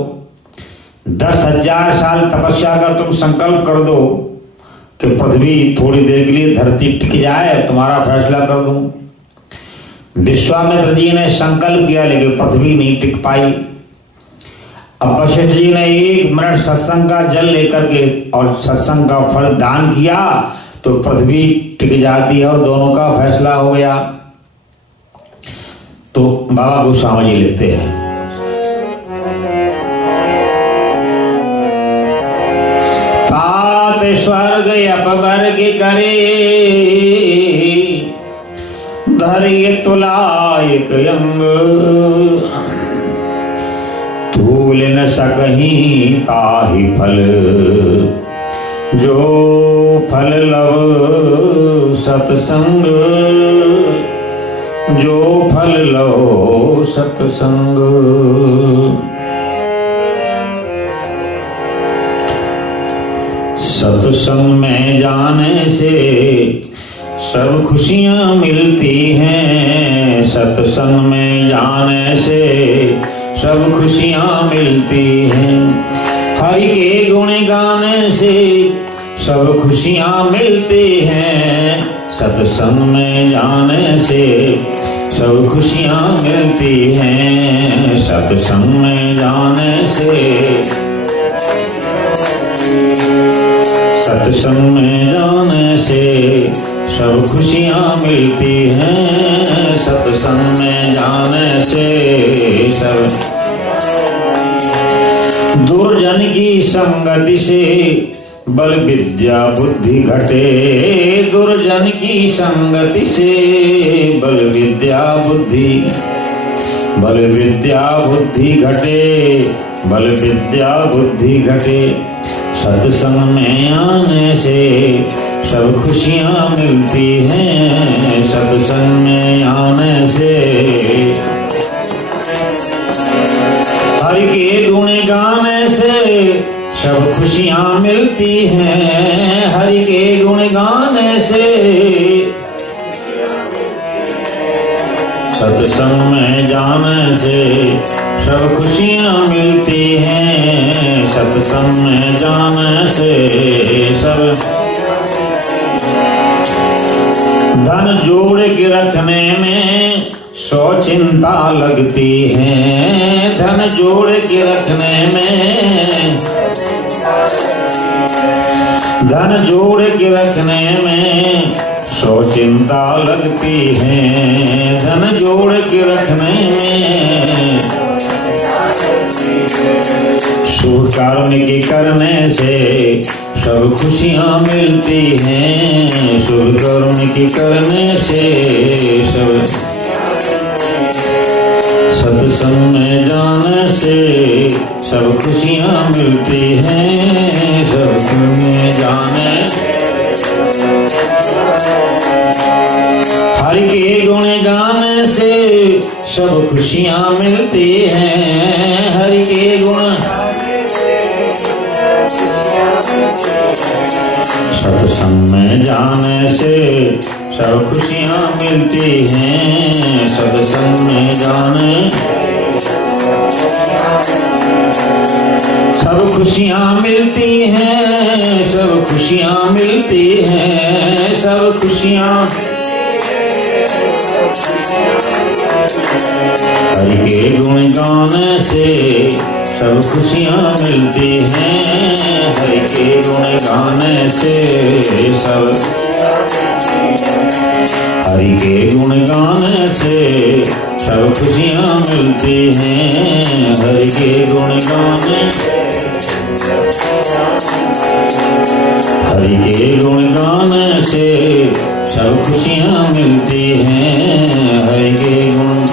10,000 साल तपस्या का तुम संकल्प कर दो कि पृथ्वी थोड़ी देर के लिए धरती टिक जाए, तुम्हारा फैसला कर दूं। विश्वामित्र जी ने संकल्प किया, लेकिन पृथ्वी नहीं टिक पाई। अब वशिष्ठ जी ने 1 मिनट सत्संग का जल लेकर के और सत्संग का फल दान किया तो पृथ्वी टिक जाती है और दोनों का फैसला हो गया। तो बाबा गोस्वामी जी लिखते हैं, तात स्वर्ग अपवर्ग करे, धरिय तुलायक अंग, तूल न सकहीं ताहि फल, जो फल लव सतसंग, जो फल लव सतसंग। सत्संग में जाने से सब खुशियां मिलती हैं, सत्संग में जाने से सब खुशियां मिलती हैं। हरि के गुण गाने से सब खुशियां मिलती हैं, सत्संग में जाने से सब खुशियां मिलती हैं, सत्संग में जाने से, सत्संग में जाने से सब खुशियां मिलती हैं, सत्संग में जाने से सब। दुर्जन की संगति से बल विद्या बुद्धि घटे, दुर्जन की संगति से बल विद्या बुद्धि, बल विद्या बुद्धि घटे, बल विद्या बुद्धि घटे। सत्संग में आने से सब खुशियां मिलती हैं, सत्संग में आने से हरि के गुण गाने से सब खुशियां मिलती हैं, हरि के गुण गाने से सत्संग में जाने से सब खुशियां मिलती हैं, सत्संग में जाने से सब। धन जोड़ के रखने में 100 चिंता लगती है, धन जोड़ के रखने में, धन जोड़ के रखने में 100 चिंता लगती है, धन जोड़ के रखने में। शुभ कर्म के करने से सब खुशियां मिलती हैं, शुभ कर्म के करने से सब। सत्संग में जाने से सब खुशियां मिलती हैं, सत्संग में जाने। हरि के गुण गाने से सब खुशियां मिलती हैं, हरि के गुण। सत्संग में जाने से सब खुशियां मिलती हैं, सत्संग में जाने सब खुशियां मिलती हैं, सब खुशियां मिलती हैं, सब खुशियां। हरि के गुण गाने से सब खुशियां मिलती हैं, हरि के गुण गाने से सब। हरि के गुण गाने से सब खुशियां मिलती हैं, हरि के गुण गाने। हरि के गुण गाने से सब खुशियां मिलती हैं, हरि के गुण।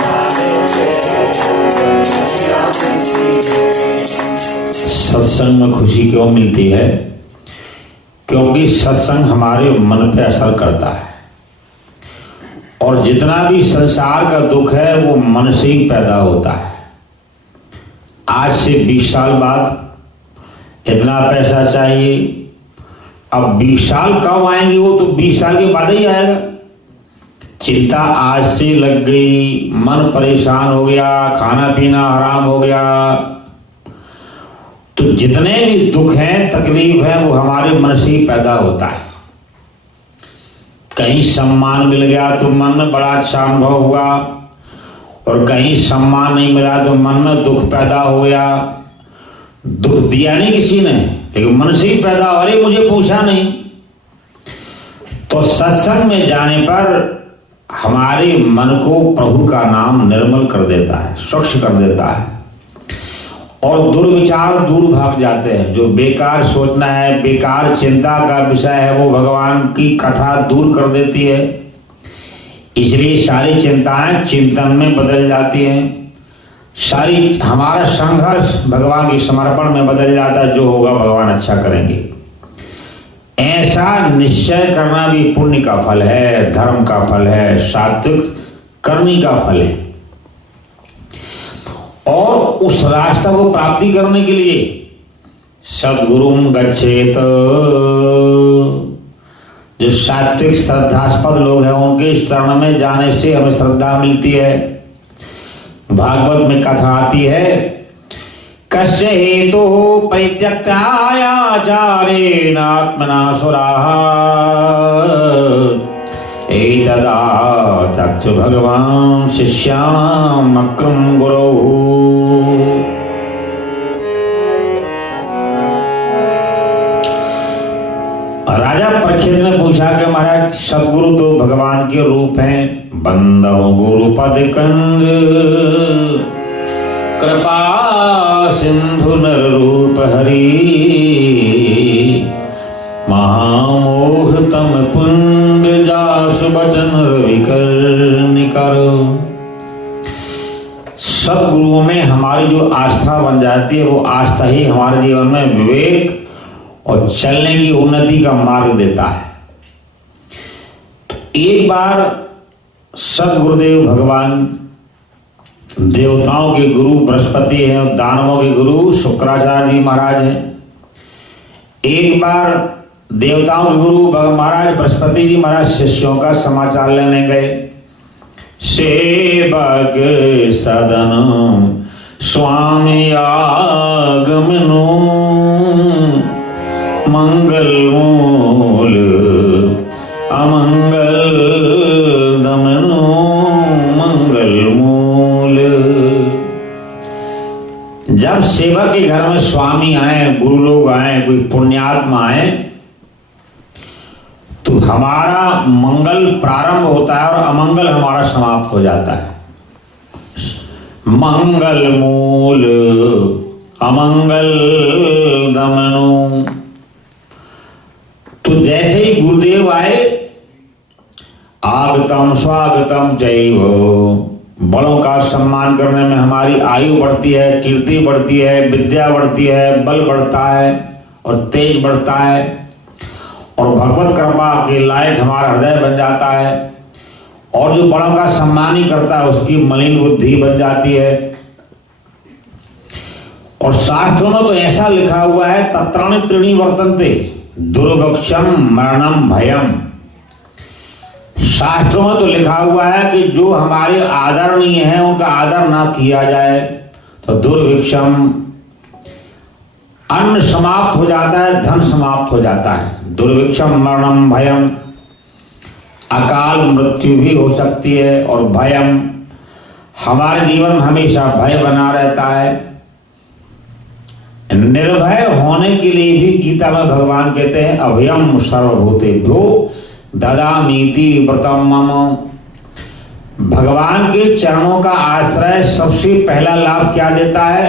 सत्संग में खुशी क्यों मिलती है? क्योंकि सत्संग हमारे मन पे असर करता है, और जितना भी संसार का दुख है वो मन से ही पैदा होता है। आज से 20 साल बाद इतना पैसा चाहिए, अब 20 साल कब आएंगे? वो तो 20 साल के बाद ही आएगा। चिंता आज से लग गई, मन परेशान हो गया, खाना पीना हराम हो गया, तो जितने भी दुख हैं, तकलीफ है, वो हमारे मन से ही पैदा होता है। कहीं सम्मान मिल गया तो मन में बड़ा अच्छा अनुभव हुआ, और कहीं सम्मान नहीं मिला तो मन में दुख पैदा हो गया। दुख दिया नहीं किसी ने, लेकिन मन से ही पैदा, अरे मुझे पूछा नहीं। तो सत्संग में जाने पर हमारे मन को प्रभु का नाम निर्मल कर देता है, स्वच्छ कर देता है, और दुर्विचार दूर भाग जाते हैं। जो बेकार सोचना है, बेकार चिंता का विषय है, वो भगवान की कथा दूर कर देती है। इसलिए सारी चिंताएं चिंतन में बदल जाती हैं, सारी हमारा संघर्ष भगवान के समर्पण में बदल जाता है। जो होगा भगवान अच्छा करेंगे, ऐसा निश्चय करना भी पुण्य का फल है, धर्म का फल है, सात्विक करनी का फल है। और उस रास्ता को प्राप्ति करने के लिए सद्गुरुम गच्छेत, जो सात्विक श्रद्धास्पद लोग हैं उनके शरण में जाने से हमें श्रद्धा मिलती है। भागवत में कथा आती है, कस्य हेतु परित्यक्तायाचारेण आत्मनासुराः एतदा तच्च भगवान् शिष्याणाम् अक्रम गुरोः। राजा परीक्षित ने पूछा कि महाराज सदगुरु तो भगवान के रूप हैं, बंदो गुरुपद कंद कृपा सिंधु नर रूप हरि महामोह तम पुंग जासु बचन रविकर निकरो। सदगुरुओं में हमारी जो आस्था बन जाती है, वो आस्था ही हमारे जीवन में विवेक और चलने की उन्नति का मार्ग देता है। तो एक बार सदगुरुदेव भगवान देवताओं के गुरु बृहस्पति हैं और दानवों के गुरु शुक्राचार्य जी महाराज हैं। एक बार देवताओं के गुरु महाराज बृहस्पति जी महाराज शिष्यों का समाचार लेने गए। सेवक सदन स्वामी आगमनो मंगल मूल अमंगल दमनो मंगल मूल। जब सेवक के घर में स्वामी आए, गुरु लोग आए, कोई पुण्यात्मा आए, तो हमारा मंगल प्रारंभ होता है और अमंगल हमारा समाप्त हो जाता है। मंगल मूल अमंगल दमनो। तो जैसे ही गुरुदेव आए, आगतम स्वागतम चैव, बड़ों का सम्मान करने में हमारी आयु बढ़ती है, कीर्ति बढ़ती है, विद्या बढ़ती है, बल बढ़ता है और तेज बढ़ता है, और भगवत कृपा के लायक हमारा हृदय बन जाता है। और जो बड़ों का सम्मान ही करता है उसकी मलिन बुद्धि बन जाती है। और शास्त्रों में तो ऐसा लिखा हुआ है, तत्राणि त्रीणि वर्तन्ते दुर्भक्षम मरणम भयम। शास्त्रों में तो लिखा हुआ है कि जो हमारे आदरणीय हैं उनका आदर ना किया जाए तो दुर्भिक्षम, अन्न समाप्त हो जाता है, धन समाप्त हो जाता है। दुर्भिक्षम मरणम भयम, अकाल मृत्यु भी हो सकती है। और भयम, हमारे जीवन में हमेशा भय बना रहता है। निर्भय होने के लिए भी गीता में भगवान कहते हैं, अभयम सर्वभूतेभ्यो ददामीति व्रतम मम। भगवान के चरणों का आश्रय सबसे पहला लाभ क्या देता है?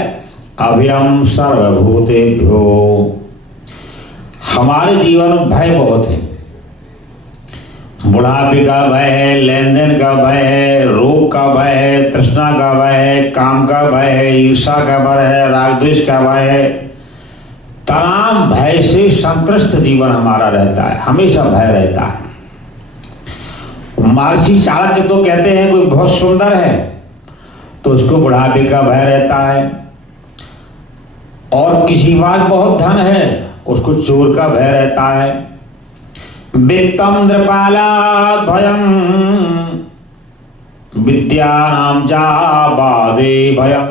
अभयम सर्वभूतेभ्यो। हमारे जीवन में भय बहुत है, बुढ़ापे का भय है, लेन देन का भय है, रोग का भय है, तृष्णा का भय है, काम का भय है, ईर्षा का भय है, राग द्वेष का भय है। तमाम भय से संत्रस्त जीवन हमारा रहता है, हमेशा भय रहता है। महर्षि चाणक्य तो कहते हैं कोई बहुत सुंदर है तो उसको बुढ़ापे का भय रहता है, और किसी बात बहुत धन है उसको चोर का भय रहता है। वित्तम नृपालाद भयम विद्यानाम चा बादे भयम।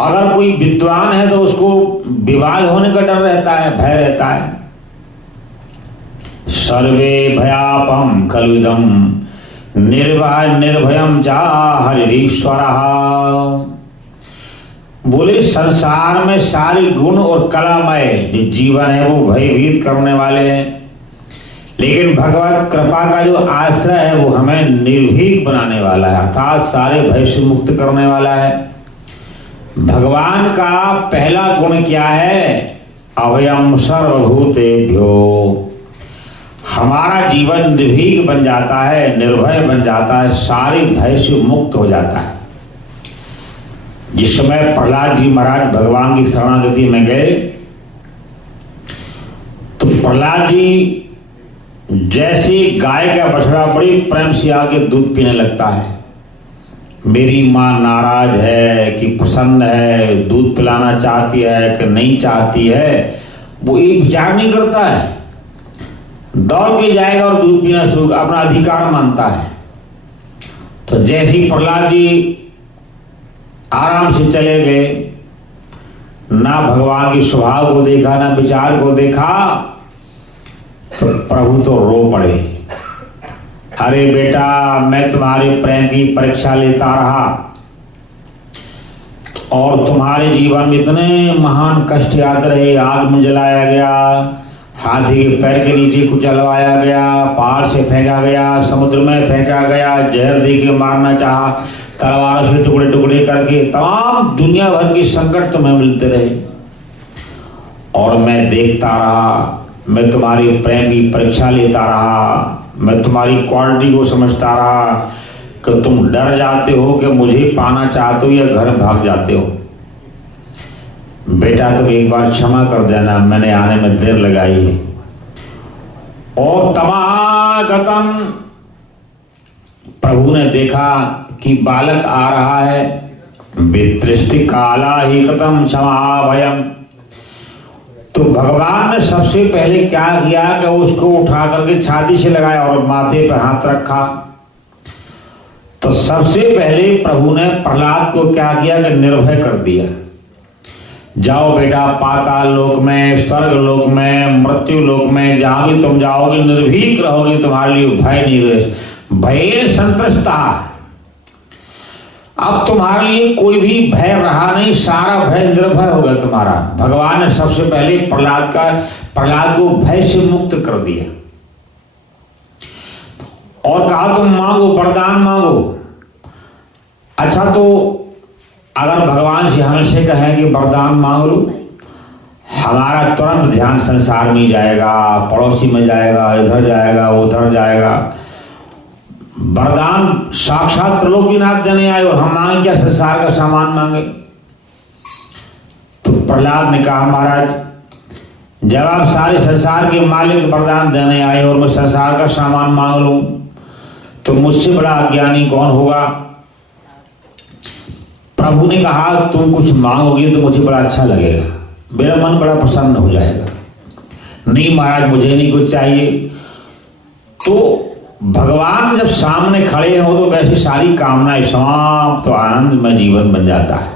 अगर कोई विद्वान है तो उसको विवाद होने का डर रहता है, भय रहता है। सर्वे भयापम खलुदम निर्भय निर्भयम जा हरिश्वर। बोले संसार में सारे गुण और कलामय जो जीवन है वो भयभीत करने वाले हैं, लेकिन भगवत कृपा का जो आश्रय है वो हमें निर्भीक बनाने वाला है, अर्थात सारे भय से मुक्त करने वाला है। भगवान का पहला गुण क्या है? अभयम सर्वभूतेभ्यो। हमारा जीवन निर्भीक बन जाता है, निर्भय बन जाता है, सारे भय से मुक्त हो जाता है। जिस समय प्रहलाद जी महाराज भगवान की शरणागति में गए तो प्रहलाद जी जैसे गाय का बछड़ा बड़ी प्रेम से आके दूध पीने लगता है। मेरी माँ नाराज है कि प्रसन्न है, दूध पिलाना चाहती है कि नहीं चाहती है, वो ये विचार नहीं करता है, दौड़ के जाएगा और दूध पीना शुरू, अपना अधिकार मानता है। तो जैसे ही प्रहलाद जी आराम से चले गए, ना भगवान के स्वभाव को देखा, ना विचार को देखा, तो प्रभु तो रो पड़े। अरे बेटा, मैं तुम्हारे प्रेम की परीक्षा लेता रहा और तुम्हारे जीवन में इतने महान कष्ट आते रहे। आग में जलाया गया, हाथी के पैर के नीचे कुचलवाया गया, पहाड़ से फेंका गया, समुद्र में फेंका गया, जहर दे के मारना चाहा, तलवार से टुकड़े टुकड़े करके, तमाम दुनिया भर के संकट तुम्हें मिलते रहे और मैं देखता रहा। मैं तुम्हारी प्रेम की परीक्षा लेता रहा, मैं तुम्हारी क्वालिटी को समझता रहा कि तुम डर जाते हो कि मुझे पाना चाहते हो या घर भाग जाते हो। बेटा तुम एक बार क्षमा कर देना, मैंने आने में देर लगाई है। और तमागतम, प्रभु ने देखा कि बालक आ रहा है, विदृष्टि काला ही कृतम क्षमा भयम। तो भगवान ने सबसे पहले क्या किया कि उसको उठा करके छाती से लगाया और माथे पे हाथ रखा। तो सबसे पहले प्रभु ने प्रहलाद को क्या किया कि निर्भय कर दिया। जाओ बेटा, पाताल लोक में, स्वर्ग लोक में, मृत्यु लोक में जहां भी तुम जाओगे निर्भीक रहोगे, तुम्हारे लिए भय नहीं रहे, भय संतृष्टा। अब तुम्हारे लिए कोई भी भय रहा नहीं, सारा भय निर्भय होगा तुम्हारा। भगवान ने सबसे पहले प्रहलाद को भय से मुक्त कर दिया और कहा तुम मांगो, वरदान मांगो। अच्छा, तो अगर भगवान से हमसे कहें कि वरदान मांग लो, हमारा तुरंत ध्यान संसार में जाएगा, पड़ोसी में जाएगा, इधर जाएगा, उधर जाएगा। वरदान साक्षात त्रिलोकीनाथ देने आए और हम मांगे क्या? संसार का सामान मांगे। तो प्रहलाद ने कहा महाराज, जब आप सारे संसार के मालिक वरदान देने आए और मैं संसार का सामान मांग लूं तो मुझसे बड़ा अज्ञानी कौन होगा? प्रभु ने कहा तुम कुछ मांगोगे तो मुझे बड़ा अच्छा लगेगा, मेरा मन बड़ा प्रसन्न हो जाएगा। नहीं महाराज, मुझे नहीं कुछ चाहिए। तो भगवान जब सामने खड़े हो तो वैसी सारी कामनाएं समाप्त, तो आनंद में जीवन बन जाता है।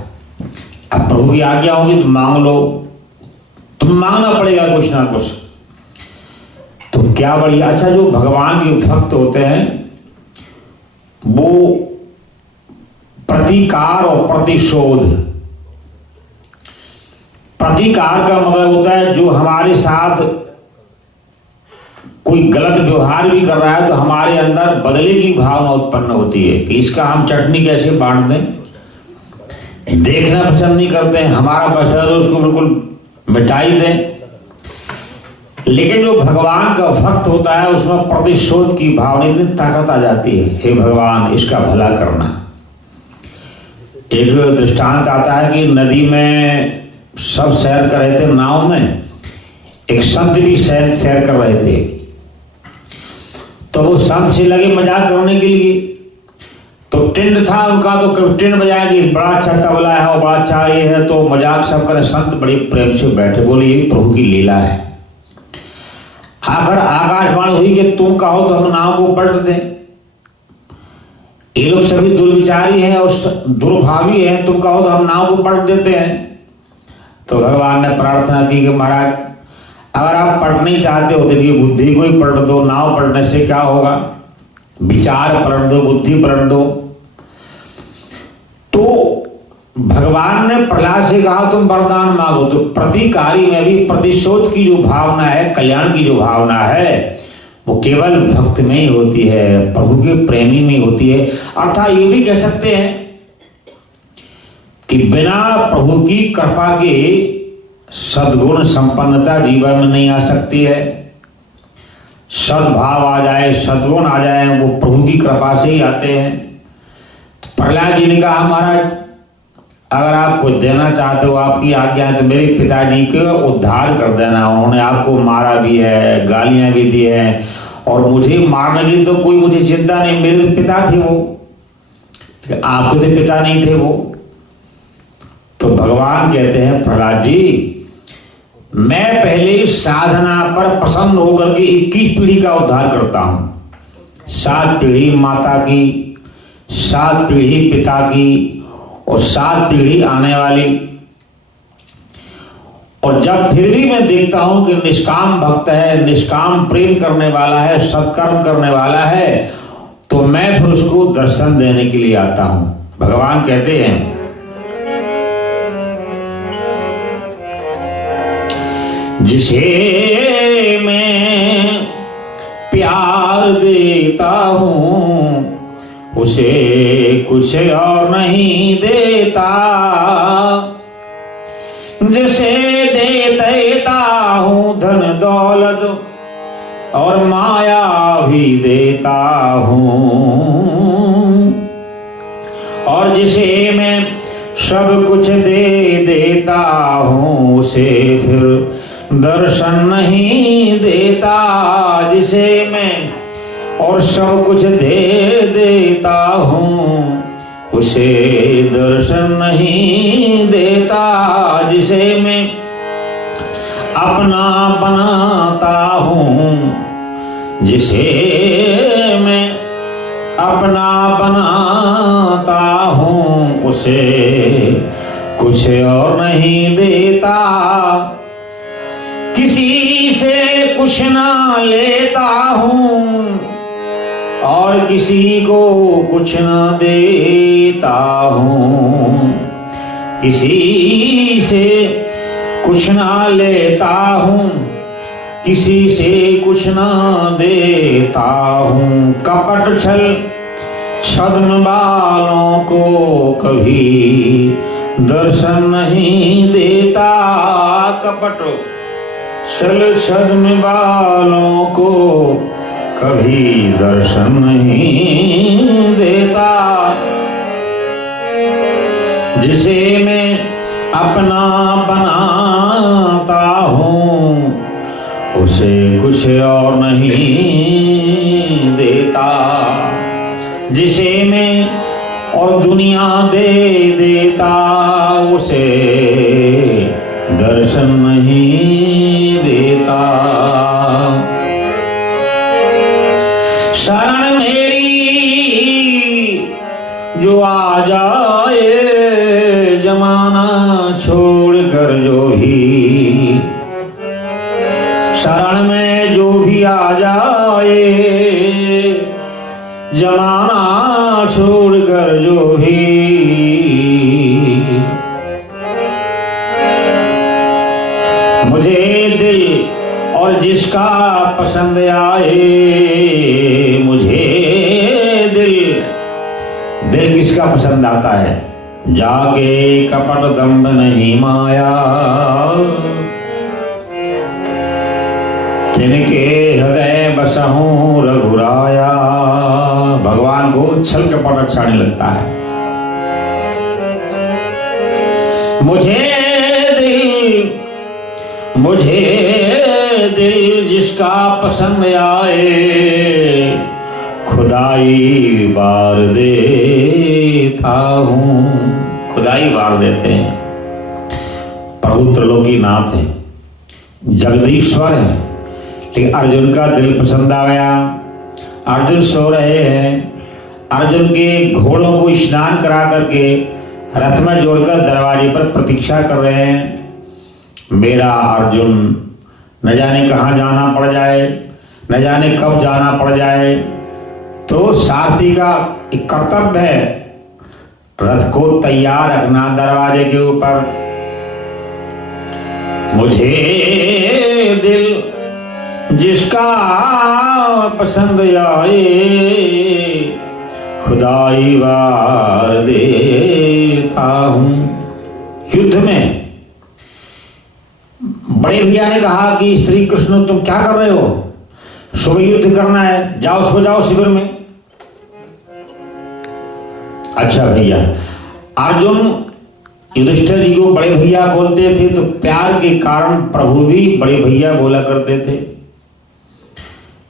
अब प्रभु की आज्ञा होगी तो मांग लो, तुम मांगना पड़ेगा कुछ ना कुछ। तो क्या बढ़िया। अच्छा, जो भगवान के भक्त होते हैं वो प्रतिकार और प्रतिशोध। प्रतिकार का मतलब होता है जो हमारे साथ कोई गलत व्यवहार भी कर रहा है तो हमारे अंदर बदले की भावना उत्पन्न होती है कि इसका हम चटनी कैसे बांट दें। देखना पसंद नहीं करते हैं, हमारा बचा तो उसको बिल्कुल मिटाई दें। लेकिन जो भगवान का भक्त होता है उसमें प्रतिशोध की भावना, इतनी ताकत आ जाती है, हे भगवान इसका भला करना। एक दृष्टांत आता है कि नदी में सब सैर कर रहे थे नाव में, एक संत भी सैर कर रहे थे। तो वो संत से लगे मजाक करने के लिए, तो टिंड था उनका, तो कभी टिंड बजाएंगे, बड़ा अच्छा तबला है और बड़ा अच्छा ये है, तो मजाक सब करें। संत बड़ी प्रेम से बैठे, बोले ये प्रभु की लीला है। आखिर आकाशवाणी हुई कि तुम कहो तो हम नाव को पलट दें। ये लोग सभी दुर्विचारी हैं और दुर्भावी हैं, तुम कहो तो हम नाव को पलट देते हैं। तो भगवान ने प्रार्थना की कि महाराज अगर आप पलट नहीं चाहते हो तो ये बुद्धि को ही पलट दो। नाव पलटने से क्या होगा? विचार पलट दो, बुद्धि पलट दो। तो भगवान ने प्रहलाद से कहा तुम वरदान मांगो, तो प्रतिकारी में भी प्रतिशोध की जो भावना है, कल्याण की जो भावना है, वो केवल भक्त में ही होती है, प्रभु के प्रेमी में होती है। अर्थात ये भी कह सकते हैं कि बिना प्रभु की कृपा के सद्गुण संपन्नता जीवन में नहीं आ सकती है। सद्भाव आ जाए, सद्गुण आ जाए, वो प्रभु की कृपा से ही आते हैं। तो प्रहलाद जी ने कहा महाराज अगर आप कुछ देना चाहते हो, आपकी आज्ञा है, तो मेरे पिताजी के उद्धार कर देना। उन्होंने आपको मारा भी है, गालियां भी दी हैं, और मुझे मारने की तो कोई मुझे चिंता नहीं, मेरे पिता थे वो, आपके तो पिता नहीं थे वो। तो भगवान कहते हैं प्रहलाद जी मैं पहले साधना पर प्रसन्न होकर के 21 पीढ़ी का उद्धार करता हूं। 7 पीढ़ी माता की, 7 पीढ़ी पिता की, और 7 पीढ़ी आने वाली। और जब फिर भी मैं देखता हूं कि निष्काम भक्त है, निष्काम प्रेम करने वाला है, सत्कर्म करने वाला है, तो मैं फिर उसको दर्शन देने के लिए आता हूं। भगवान कहते हैं जिसे मैं प्यार देता हूं उसे कुछ और नहीं देता, जिसे देता हूं धन दौलत और माया भी देता हूं, और जिसे मैं सब कुछ दे देता हूं उसे फिर दर्शन नहीं देता। जिसे मैं और सब कुछ दे देता हूं उसे दर्शन नहीं देता। जिसे मैं अपना बनाता हूं, जिसे मैं अपना बनाता हूं उसे कुछ और नहीं देता। किसी से कुछ ना लेता हूं और किसी को कुछ ना देता हूं, किसी से कुछ ना लेता हूं, किसी से कुछ ना देता हूं। कपट छल छद्म वालों को कभी दर्शन नहीं देता। कपट छल छद्म वालों को कभी दर्शन नहीं देता। जिसे मैं अपना बनाता हूं उसे कुछ और नहीं देता। जिसे मैं और दुनिया दे देता उसे दर्शन नहीं देता। शरण मेरी जो आ जाए, जमाना छोड़कर जो भी शरण में जो भी आ जाए, जमाना छोड़कर जो भी मुझे दिल और जिसका पसंद आए, मुझे दिल किसका पसंद आता है? जाके कपट दम्भ नहीं माया, जिनके हृदय बसहूं रघुराया। भगवान को छल कपट अच्छा नहीं लगता है। मुझे दिल जिसका पसंद आए, खुदाई बार देता हूं। खुदाई बार देते हैं। प्रभु त्रिलोकीनाथ है, जगदीश्वर है, लेकिन अर्जुन का दिल पसंद आ गया। अर्जुन सो रहे हैं, अर्जुन के घोड़ों को स्नान करा करके रथ में जोड़कर दरवाजे पर प्रतीक्षा कर रहे हैं। मेरा अर्जुन न जाने कहाँ जाना पड़ जाए, न जाने कब जाना पड़ जाए। तो सारथी का एक कर्तव्य है रथ को तैयार रखना दरवाजे के ऊपर। मुझे दिल जिसका पसंद आए, खुदाई वार देता हूं। युद्ध में बड़े भैया ने कहा कि श्री कृष्ण तुम क्या कर रहे हो, सुबह युद्ध करना है, जाओ सो जाओ शिविर में। अच्छा भैया। अर्जुन युधिष्ठिर जी को बड़े भैया बोलते थे, तो प्यार के कारण प्रभु भी बड़े भैया बोला करते थे।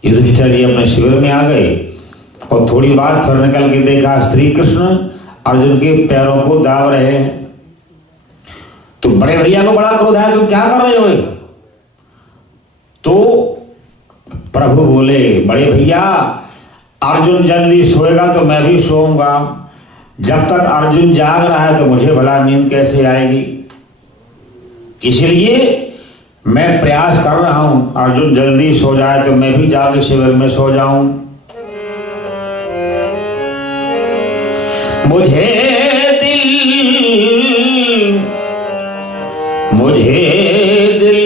युधिष्ठिर जी अपने शिविर में आ गए और थोड़ी बात फिर निकल के देखा श्री कृष्ण अर्जुन के पैरों को दाब रहे हैं। तो बड़े भैया को बड़ा क्रोध है, तुम क्या कर रहे हो? तो प्रभु बोले, बड़े भैया अर्जुन जल्दी सोएगा तो मैं भी सोऊंगा, जब तक अर्जुन जाग रहा है तो मुझे भला नींद कैसे आएगी? इसलिए मैं प्रयास कर रहा हूं अर्जुन जल्दी सो जाए तो मैं भी जाके शिविर में सो जाऊं। मुझे दिल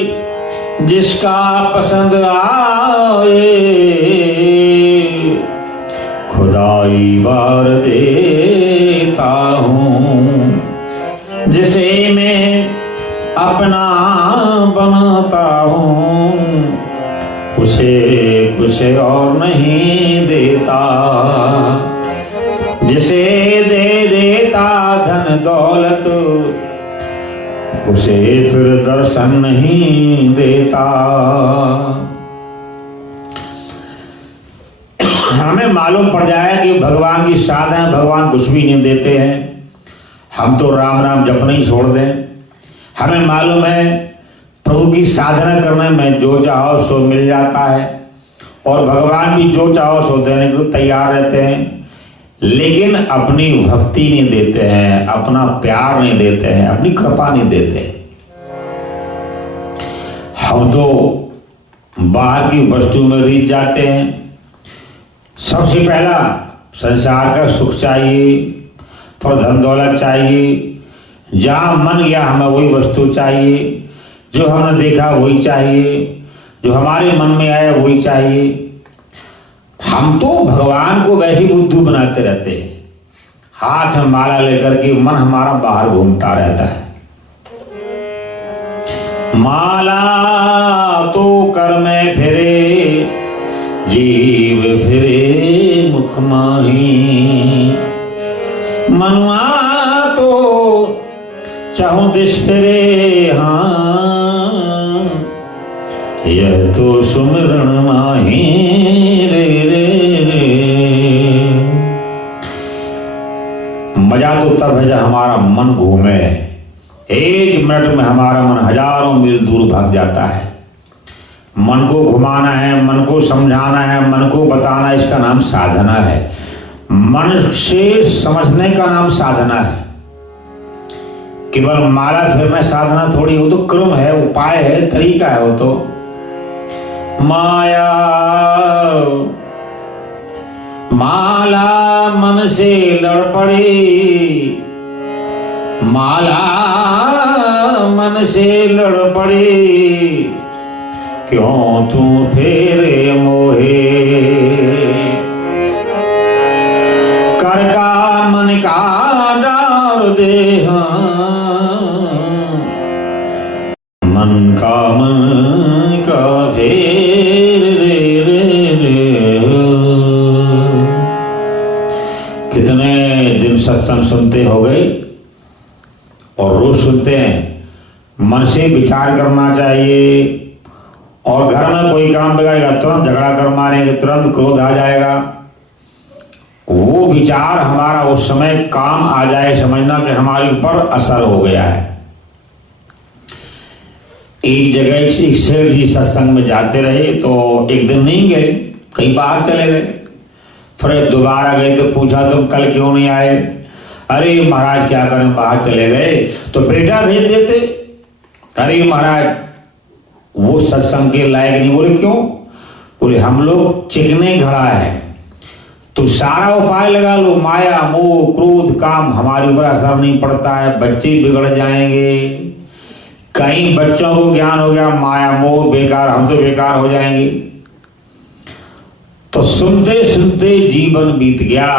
जिसका पसंद आए, खुदाई वार देता हूं। जिसे मैं अपना बनाता हूं, उसे कुछ और नहीं देता। जिसे दे देता धन दौलत, उसे फिर दर्शन नहीं देता। हमें मालूम पड़ जाए कि भगवान की साधना है, भगवान कुछ भी नहीं देते हैं, हम तो राम राम जपना ही छोड़ दें। हमें मालूम है प्रभु की साधना करने में जो चाहो सो मिल जाता है, और भगवान भी जो चाहो सो देने को तैयार रहते हैं, लेकिन अपनी भक्ति नहीं देते हैं, अपना प्यार नहीं देते हैं, अपनी कृपा नहीं देते। हम तो बाहर की वस्तु में रीझ जाते हैं। सबसे पहला संसार का सुख चाहिए, फिर धन दौलत चाहिए, जहां मन गया हमें वही वस्तु चाहिए, जो हमने देखा वही चाहिए, जो हमारे मन में आया वही चाहिए। हम तो भगवान को वैसी बुद्धू बनाते रहते हैं, हाथ में माला लेकर के मन हमारा बाहर घूमता रहता है। माला तो कर में फिरे, जीव फिरे मुख माही। मनुआ तो चाहूं दिश फिरे, हाँ यह तो सुमिरन माही। मजा तो तब है जब हमारा मन घूमे, एक मिनट में हमारा मन हजारों मील दूर भाग जाता है। मन को घुमाना है, मन को समझाना है, मन को बताना, इसका नाम साधना है। मन से समझने का नाम साधना है। केवल माला फेरना साधना थोड़ी, वो तो क्रम है, उपाय है, तरीका है। वो तो माया माला मन से लड़ पड़ी, माला मन से लड़ पड़ी, क्यों तू फेरे मोहे। कर का मन का डार दे, मन का फेर रे। कितने दिन सत्संग सुनते हो गए और रोज सुनते हैं। मन से विचार करना चाहिए, और घर में कोई काम बिगड़ेगा तुरंत झगड़ा कर मारेंगे, तुरंत क्रोध आ जाएगा। वो विचार हमारा उस समय काम आ जाए, समझना कि हमारे ऊपर असर हो गया है। एक जगह शेर जी सत्संग में जाते रहे, तो एक दिन नहीं गए, कई बार चले गए। फिर दोबारा गए तो पूछा तुम कल क्यों नहीं आए? अरे महाराज क्या करें, बाहर चले गए। तो बेटा भेज देते। अरे महाराज वो सत्संग के लायक नहीं। बोले क्यों? बोले हम लोग चिकने घड़ा है, तो सारा उपाय लगा लो, माया मोह क्रोध काम, हमारे ऊपर असर नहीं पड़ता है, बच्चे बिगड़ जाएंगे। कई बच्चों को ज्ञान हो गया माया मोह बेकार, हम तो बेकार हो जाएंगे। तो सुनते सुनते जीवन बीत गया,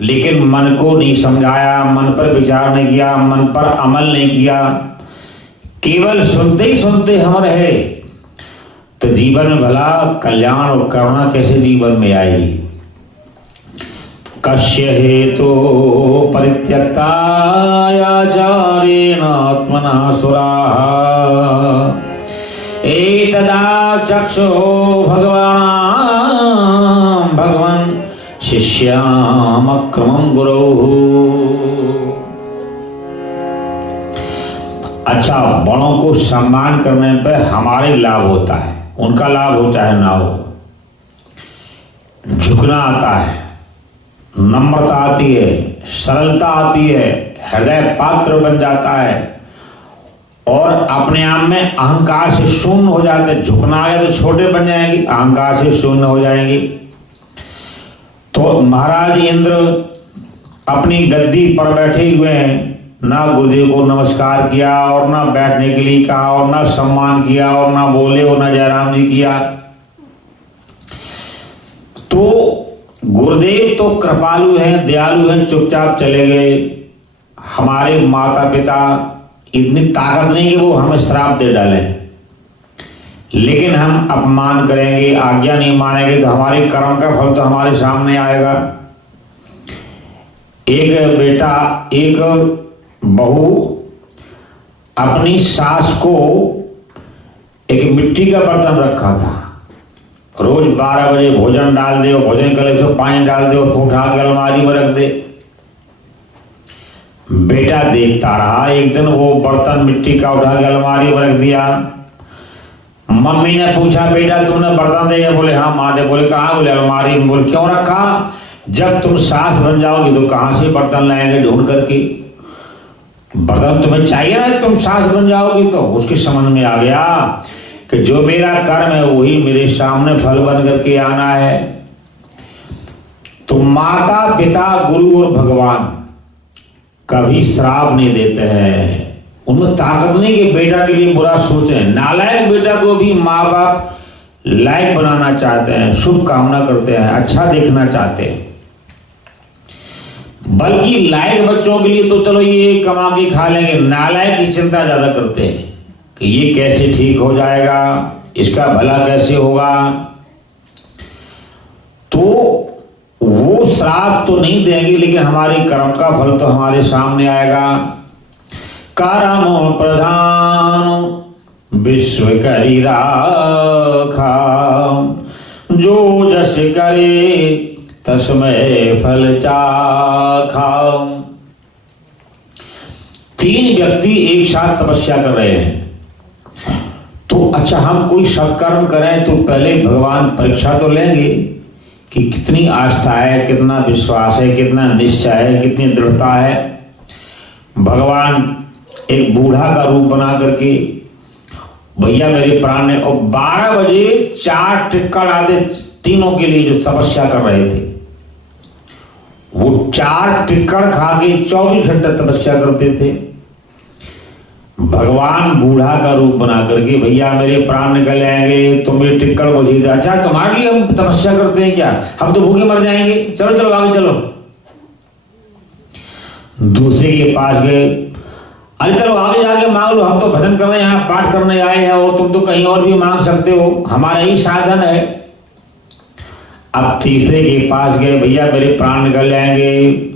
लेकिन मन को नहीं समझाया, मन पर विचार नहीं किया, मन पर अमल नहीं किया, केवल सुनते ही सुनते हम रहे, तो जीवन में भला कल्याण और करुणा कैसे जीवन में आएगी? कस्य हेतु परित्यक्तायाचारेण आत्मना सुराः एतदा चक्षु भगवान् शिष्यामक्रमं गुरोः। अच्छा, बड़ों को सम्मान करने पे हमारे लाभ होता है, उनका लाभ हो चाहे ना हो। झुकना आता है, नम्रता आती है, सरलता आती है, हृदय पात्र बन जाता है और अपने आप में अहंकार से शून्य हो जाते हैं। झुकना आया तो छोटे बन जाएंगे, अहंकार से शून्य हो जाएंगे। तो महाराज इंद्र अपनी गद्दी पर बैठे हुए हैं, ना गुरुदेव को नमस्कार किया और ना बैठने के लिए कहा और ना सम्मान किया और ना बोले और ना जयराम जी किया। तो गुरुदेव तो कृपालु हैं, दयालु हैं, चुपचाप चले गए। हमारे माता पिता इतनी ताकत नहीं कि वो हमें श्राप दे डालें, लेकिन हम अपमान करेंगे, आज्ञा नहीं मानेंगे तो हमारे कर्म का फल तो हमारे सामने आएगा। एक बेटा, एक बहू अपनी सास को एक मिट्टी का बर्तन रखा था, रोज 12 बजे भोजन डाल दे, भोजन कर ले, पानी डाल दे और उठा के अलमारी में रख दे। बेटा देखता रहा, एक दिन वो बर्तन मिट्टी का उठा के अलमारी में रख दिया। मम्मी ने पूछा, बेटा तुमने बर्तन दिया? बोले हाँ माँ दे। बोले कहाँ? बोले अलमारी में। बोले क्यों रखा? जब तुम सास बन जाओगी तो कहां से बर्तन लाएंगे ढूंढ करके? बर्तन तुम्हें चाहिए ना, तुम सास बन जाओगी। तो उसके समझ में आ गया कि जो मेरा कर्म है वही मेरे सामने फल बन करके आना है। तो माता पिता गुरु और भगवान कभी श्राप नहीं देते हैं, उनमें ताकत नहीं कि बेटा के लिए बुरा सोचें। नालायक बेटा को भी माँ बाप लायक बनाना चाहते हैं, शुभ कामना करते हैं, अच्छा देखना चाहते हैं। बल्कि लायक बच्चों के लिए तो चलो ये कमा के खा लेंगे, नालायक की चिंता ज्यादा करते हैं कि ये कैसे ठीक हो जाएगा, इसका भला कैसे होगा। तो वो श्राप तो नहीं देंगे, लेकिन हमारे कर्म का फल तो हमारे सामने आएगा। कर्म प्रधान विश्व करी राखा, जो जस करे तस्मय फल चाखा। 3 व्यक्ति एक साथ तपस्या कर रहे हैं। तो अच्छा, हम कोई सत्कर्म करें तो पहले भगवान परीक्षा तो लेंगे कि कितनी आस्था है, कितना विश्वास है, कितना निश्चय है, कितनी दृढ़ता है। भगवान एक बूढ़ा का रूप बना करके, भैया मेरे प्राण ने, और 12 बजे 4 टिक्कड़ आते तीनों के लिए जो तपस्या कर रहे थे, वो 4 टिक्कड़ खा के 24 घंटे तपस्या करते थे। भगवान बूढ़ा का रूप बना करके, भैया मेरे प्राण निकल जाएंगे, तुम ये टिक्कड़ मुझे दे। अच्छा, तुम्हारे लिए हम तपस्या करते हैं क्या? हम तो भूखे मर जाएंगे, चलो चलो आगे चलो। दूसरे के पास गए, अरे चलो आगे जाके मांग लो, हम तो भजन करने यहाँ पाठ करने आए हैं, और तुम तो कहीं और भी मांग सकते हो, हमारा ही साधन है। अब तीसरे के पास गए, भैया मेरे प्राण निकल जाएंगे।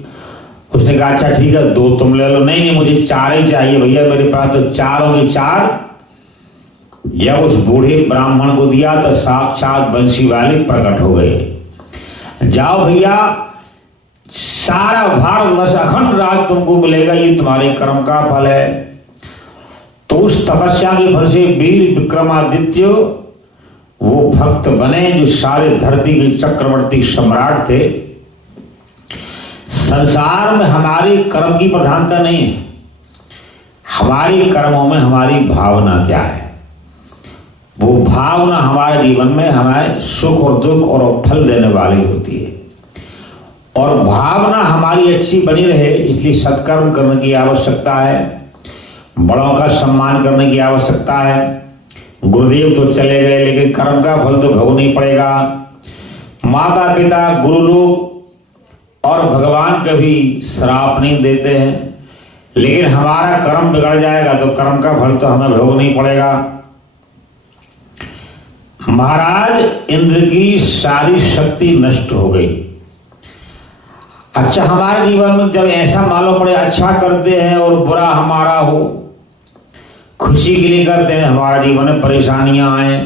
उसने कहा अच्छा ठीक है, 2 तुम ले लो। नहीं नहीं, मुझे 4 ही चाहिए भैया मेरे पास। तो 4 होंगे 4। जब उस बूढ़े ब्राह्मण को दिया तो साक्षात बंसी वाले प्रकट हो गए। जाओ भैया, सारा भारतवर्ष अखंड राज तुमको मिलेगा, ये तुम्हारे कर्म का फल है। तो उस तपस्या के फल से वीर विक्रमादित्य वो भक्त बने जो सारे धरती के चक्रवर्ती सम्राट थे। संसार में हमारे कर्म की प्रधानता नहीं है, हमारे कर्मों में हमारी भावना क्या है। वो भावना हमारे जीवन में हमें सुख और दुख और फल देने वाली होती है। और भावना हमारी अच्छी बनी रहे इसलिए सत्कर्म करने की आवश्यकता है, बड़ों का सम्मान करने की आवश्यकता है। गुरुदेव तो चले गए लेकिन कर्म का फल तो भोगना ही पड़ेगा। माता पिता, गुरु लोग और भगवान कभी श्राप नहीं देते हैं, लेकिन हमारा कर्म बिगड़ जाएगा तो कर्म का फल तो हमें भोगना ही पड़ेगा। महाराज इंद्र की सारी शक्ति नष्ट हो गई। अच्छा, हमारे जीवन में जब ऐसा मालूम पड़े अच्छा करते हैं और बुरा हमारा हो, खुशी के लिए करते हैं हमारे जीवन में परेशानियां आए,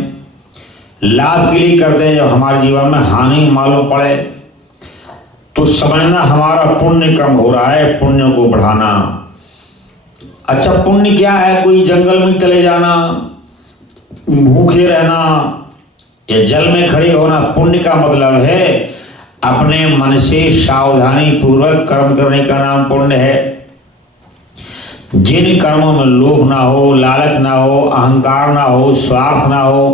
लाभ के लिए करते हैं जब हमारे जीवन में हानि मालूम पड़े, तो समझना हमारा पुण्य कम हो रहा है। पुण्य को बढ़ाना। अच्छा, पुण्य क्या है? कोई जंगल में चले जाना, भूखे रहना या जल में खड़े होना। पुण्य का मतलब है अपने मन से सावधानी पूर्वक कर्म करने का नाम पुण्य है। जिन कर्मों में लोभ ना हो, लालच ना हो, अहंकार ना हो, स्वार्थ ना हो,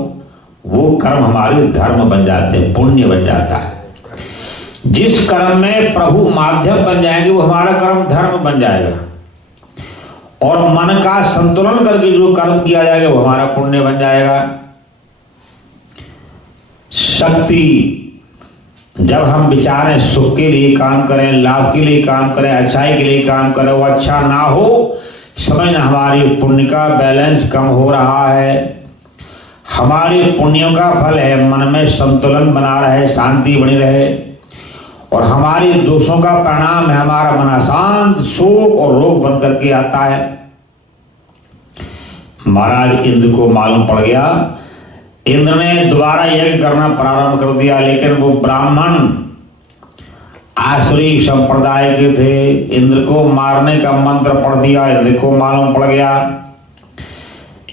वो कर्म हमारे धर्म बन जाते हैं, पुण्य बन जाता है। जिस कर्म में प्रभु माध्यम बन जाएंगे वो हमारा कर्म धर्म बन जाएगा। और मन का संतुलन करके जो कर्म किया जाएगा वो हमारा पुण्य बन जाएगा। शक्ति, जब हम विचारें सुख के लिए काम करें, लाभ के लिए काम करें, अच्छाई के लिए काम करें, वो अच्छा ना हो, समझना हमारी पुण्य का बैलेंस कम हो रहा है। हमारे पुण्यों का फल है मन में संतुलन बना रहे, शांति बनी रहे। और हमारे दोषों का परिणाम है हमारा मन अशांत, शोक और रोग बन करके आता है। महाराज इंद्र को मालूम पड़ गया। इंद्र ने दोबारा यज्ञ करना प्रारंभ कर दिया, लेकिन वो ब्राह्मण आसुरी संप्रदाय के थे। इंद्र को मारने का मंत्र पढ़ दिया, इंद्र को मालूम पड़ गया।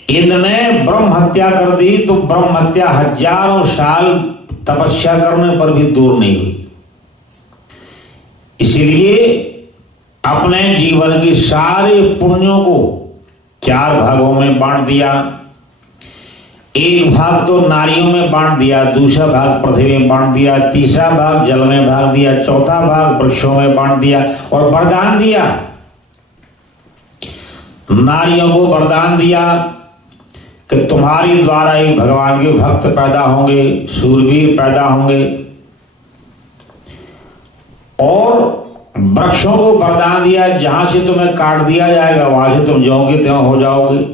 इंद्र ने ब्रह्म हत्या कर दी तो ब्रह्म हत्या हजारों साल तपस्या करने पर भी दूर नहीं हुई। इसलिए अपने जीवन के सारे पुण्यों को 4 भागों में बांट दिया। एक भाग तो नारियों में बांट दिया, दूसरा भाग पृथ्वी में बांट दिया, तीसरा भाग जल में बांट दिया, चौथा भाग वृक्षों में बांट दिया और वरदान दिया। नारियों को वरदान दिया कि तुम्हारी द्वारा ही भगवान के भक्त पैदा होंगे, शूरवीर पैदा होंगे। और वृक्षों को वरदान दिया, जहां से तुम्हें काट दिया जाएगा वहां से तुम जाओगे त्यों हो जाओगे।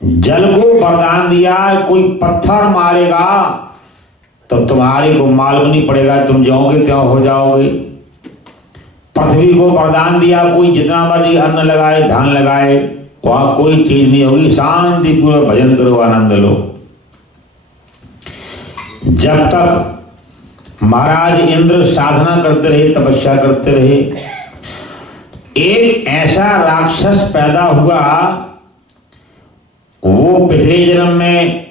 जल को वरदान दिया, कोई पत्थर मारेगा तो तुम्हारे को मालूम नहीं पड़ेगा, तुम जाओगे त्यों हो जाओगे। पृथ्वी को वरदान दिया, कोई जितना मर्जी अन्न लगाए, धान लगाए, वहां कोई चीज नहीं होगी, शांति पूर्वक भजन करो, आनंद लो। जब तक महाराज इंद्र साधना करते रहे, तपस्या करते रहे, एक ऐसा राक्षस पैदा हुआ। वो पिछले जन्म में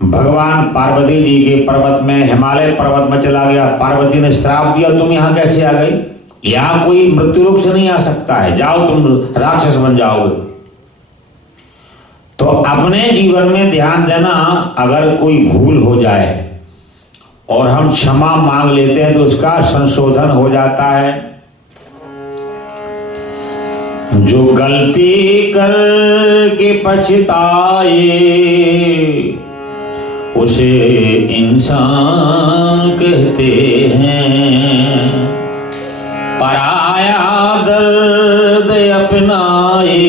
भगवान पार्वती जी के पर्वत में, हिमालय पर्वत में चला गया। पार्वती ने श्राप दिया, तुम यहां कैसे आ गई? यहां कोई मृत्यु लोक से नहीं आ सकता है, जाओ तुम राक्षस बन जाओगे। तो अपने जीवन में ध्यान देना, अगर कोई भूल हो जाए और हम क्षमा मांग लेते हैं तो उसका संशोधन हो जाता है। जो गलती करके पछताए उसे इंसान कहते हैं। पराया दर्द अपनाए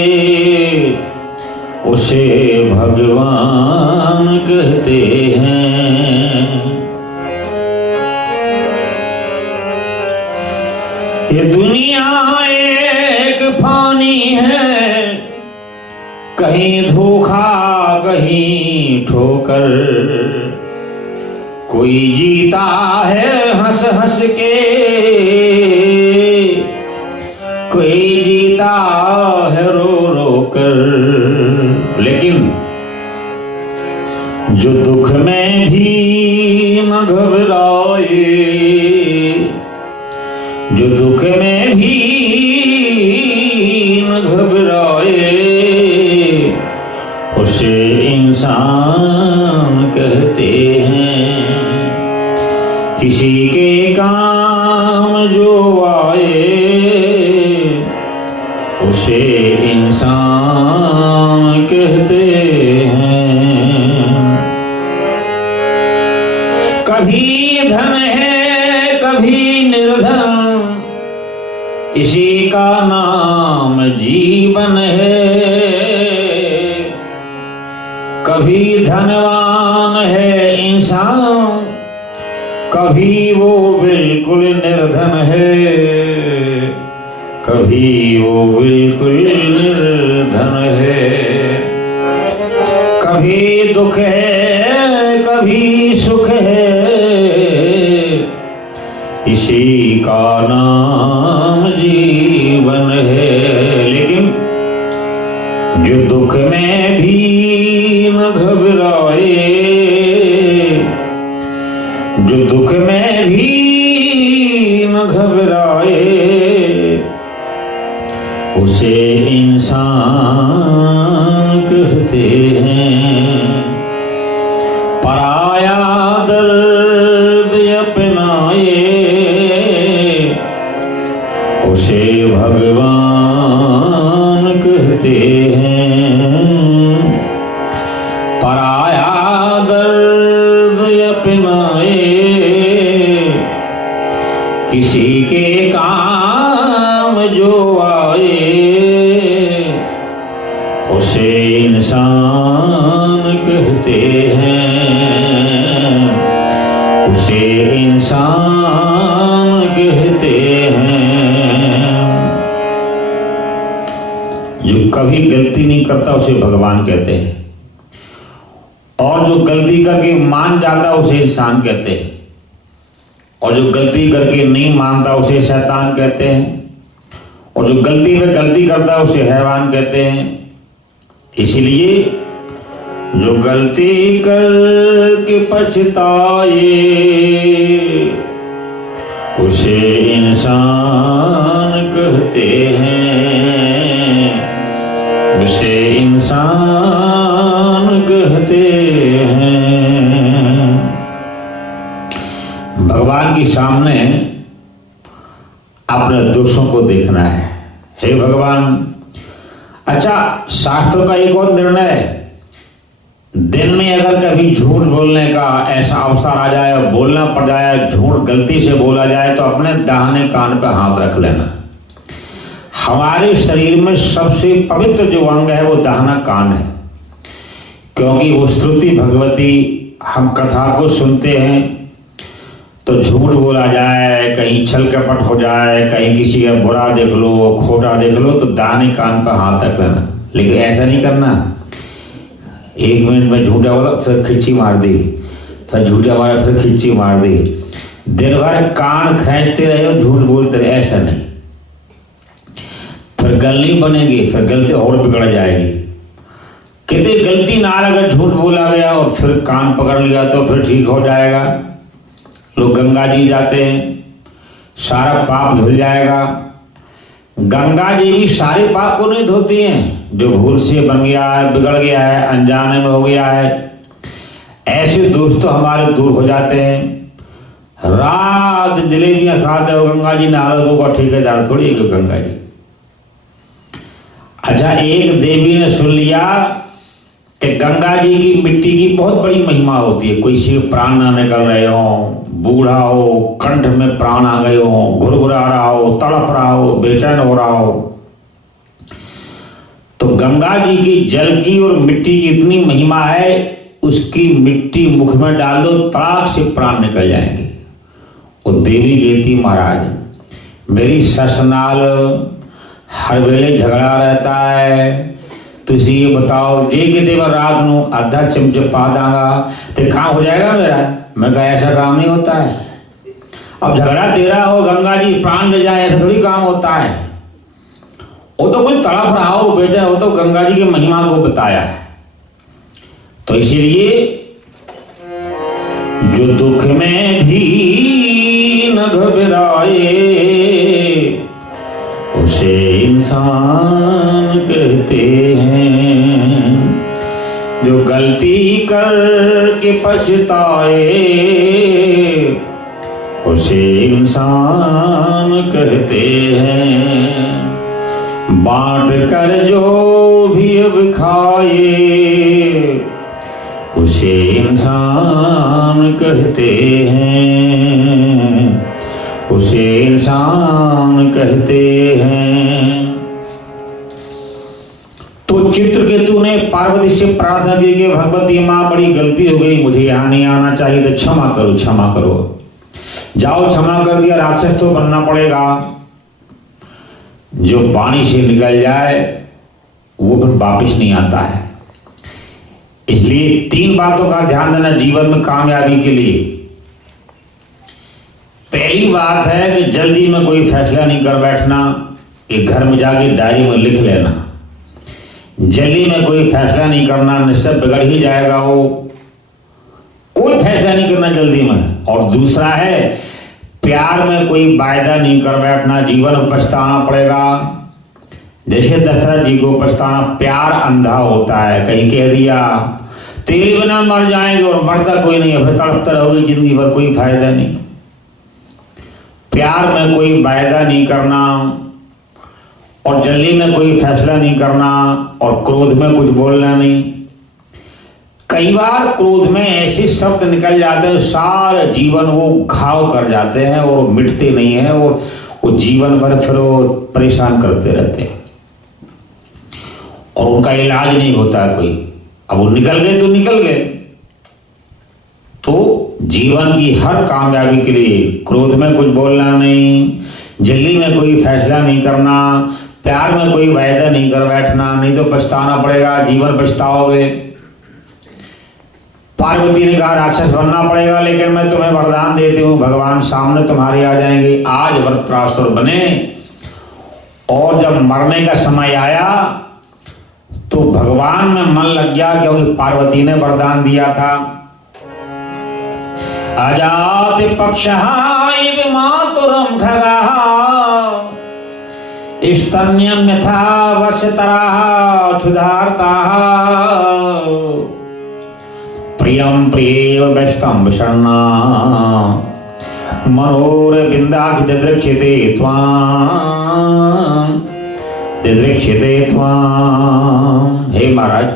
उसे भगवान कहते हैं। ये दुनिया एक फानी है, कहीं धोखा कहीं ठोकर। कोई जीता है हंस हंस के, कोई जीता है रो रो कर। लेकिन जो दुख में भी न घबराए, जो दुख में भी न घबराए उसे इंसान कहते हैं। किसी के काम जो आए उसे इंसान कहते हैं। कभी धन है कभी निर्धन, किसी का नाम जीवन है। कभी धनवान है इंसान, कभी वो बिल्कुल निर्धन है। कभी वो बिल्कुल निर्धन है। कभी दुख है कभी सुख है, इसी का नाम जीवन है। लेकिन जो दुख में भी न घबराए, जो दुख में भी न घबराए, उसे इंसान कहते हैं। पराया दर्द अपनाए, उसे भगवान कहते हैं। पराया दर्द अपनाए, किसी के काम जो आए, उसे इंसान कहते हैं। उसे इंसान कहते हैं। जो कभी गलती नहीं करता उसे भगवान कहते हैं, और जो गलती करके मान जाता उसे इंसान कहते हैं, और जो गलती करके नहीं मानता उसे शैतान कहते हैं, और जो गलती में गलती करता है उसे हैवान कहते हैं। इसलिए जो गलती करके पछताए, उसे इंसान कहते हैं। उसे इंसान कहते हैं। भगवान के सामने अपने दोषों को देखना है। हे भगवान, अच्छा, शास्त्रों का एक और निर्णय है, दिन में अगर कभी झूठ बोलने का ऐसा अवसर आ जाए, बोलना पड़ जाए, झूठ गलती से बोला जाए, तो अपने दाहिने कान पे हाथ रख लेना। हमारे शरीर में सबसे पवित्र जो अंग है वो दाहिना कान है, क्योंकि वो स्तुति भगवती हम कथा को सुनते हैं तो झूठ बोला जाए, कहीं छल कपट हो जाए, कहीं किसी का बुरा देख लो, खोटा देख लो, तो दाहिने कान पर हाथ रख लेना। लेकिन ऐसा नहीं करना, 1 मिनट में झूठा बोला फिर खिच्ची मार दी, फिर झूठा मारा फिर खिच्ची मार दी, दिन भर कान खींचते रहे हो, झूठ बोलते रहे, ऐसा नहीं। फिर गल नहीं बनेगी, फिर गलती और बिगड़ जाएगी। कहते गलती ना अगर झूठ बोला गया और फिर कान पकड़ लिया तो फिर ठीक हो जाएगा। लोग गंगा जी जाते हैं, सारा पाप धुल जाएगा। गंगा जी भी सारे पाप को नहीं धोती हैं, जो भूल से बन गया है, बिगड़ गया है, अनजाने में हो गया है, ऐसे दोस्त तो हमारे दूर हो जाते हैं। रात जलेबियां खाते हो गंगा जी नहा का ठेकेदार थोड़ी है गंगा जी। अच्छा, एक देवी ने सुन लिया कि गंगा जी की मिट्टी की बहुत बड़ी महिमा होती है। कोई से प्राण ना निकल रहे हो, बूढ़ा हो, कंठ में प्राण आ गए हो, घुरघुरा रहा हो, तड़प रहा हो, बेचैन हो रहा हो, तो गंगा जी की जल की और मिट्टी की इतनी महिमा है, उसकी मिट्टी मुख में डाल दो, तड़ाक से प्राण निकल जाएंगे। वो देवी कहती, महाराज मेरी सस नाल हर वेले झगड़ा रहता है, तुझे ये बताओ, जे कि देवर रात नू आधा चमच पा दांगा तो काम हो जाएगा मेरा। मैं कहा ऐसा काम नहीं होता है। अब झगड़ा तेरा हो, गंगा जी प्राण ले जाए, ऐसा थोड़ी काम होता है। वो तो कुछ तड़प रहा हो बेटा, वो तो गंगा जी की महिमा को बताया है। तो इसीलिए जो दुख में भी न घबराए, उसे इंसान कहते हैं। जो गलती करके पछताए उसे इंसान कहते हैं। बांट कर जो भी अब खाए उसे इंसान कहते हैं, उसे इंसान कहते हैं। तो चित्रकेतु ने पार्वती से प्रार्थना की कि भगवती माँ बड़ी गलती हो गई, मुझे यहाँ नहीं आना चाहिए था, क्षमा करो क्षमा करो। जाओ क्षमा कर दिया, राक्षस तो बनना पड़ेगा। जो वाणी से निकल जाए वो फिर वापिस नहीं आता है। इसलिए 3 बातों का ध्यान देना जीवन में कामयाबी के लिए। पहली बात है कि जल्दी में कोई फैसला नहीं कर बैठना, एक घर में जाके डायरी में लिख लेना। जल्दी में कोई फैसला नहीं करना, निश्चय बिगड़ ही जाएगा वो। कोई फैसला नहीं करना जल्दी में। और दूसरा है प्यार में कोई वायदा नहीं कर बैठना, जीवन में पछताना पड़ेगा। जैसे दशरथ जी को पछताना, प्यार अंधा होता है, कहीं कह दिया तेरे बिना मर जाएंगे और मरता कोई नहीं है, फिर तड़पता रहोगे जिंदगी भर, कोई फायदा नहीं। प्यार में कोई वायदा नहीं करना और जल्दी में कोई फैसला नहीं करना और क्रोध में कुछ बोलना नहीं। कई बार क्रोध में ऐसे शब्द निकल जाते हैं सारा जीवन वो घाव कर जाते हैं और वो मिटते नहीं है और वो जीवन भर फिर वो परेशान करते रहते हैं और उनका इलाज नहीं होता है कोई। अब वो निकल गए तो निकल गए। तो जीवन की हर कामयाबी के लिए क्रोध में कुछ बोलना नहीं, जल्दी में कोई फैसला नहीं करना, प्यार में कोई वायदा नहीं कर बैठना, नहीं तो पछताना पड़ेगा, जीवन पछताओगे। पार्वती ने कहा राक्षस बनना पड़ेगा, लेकिन मैं तुम्हें वरदान देती हूँ, भगवान सामने तुम्हारे आ जाएंगे। आज वृत्रासुर बने और जब मरने का समय आया तो भगवान में मन लग गया, क्योंकि पार्वती ने वरदान दिया था। अजात पक्षः मातुरम खगः स्तन्यं यथा वस्यतरः क्षुधार्ताः प्रियं प्रियेव व्यस्तं विषण्णा मनोरविन्दाख्य दिदृक्ष्यते त्वां दिदृक्ष्यते त्वां। हे महाराज,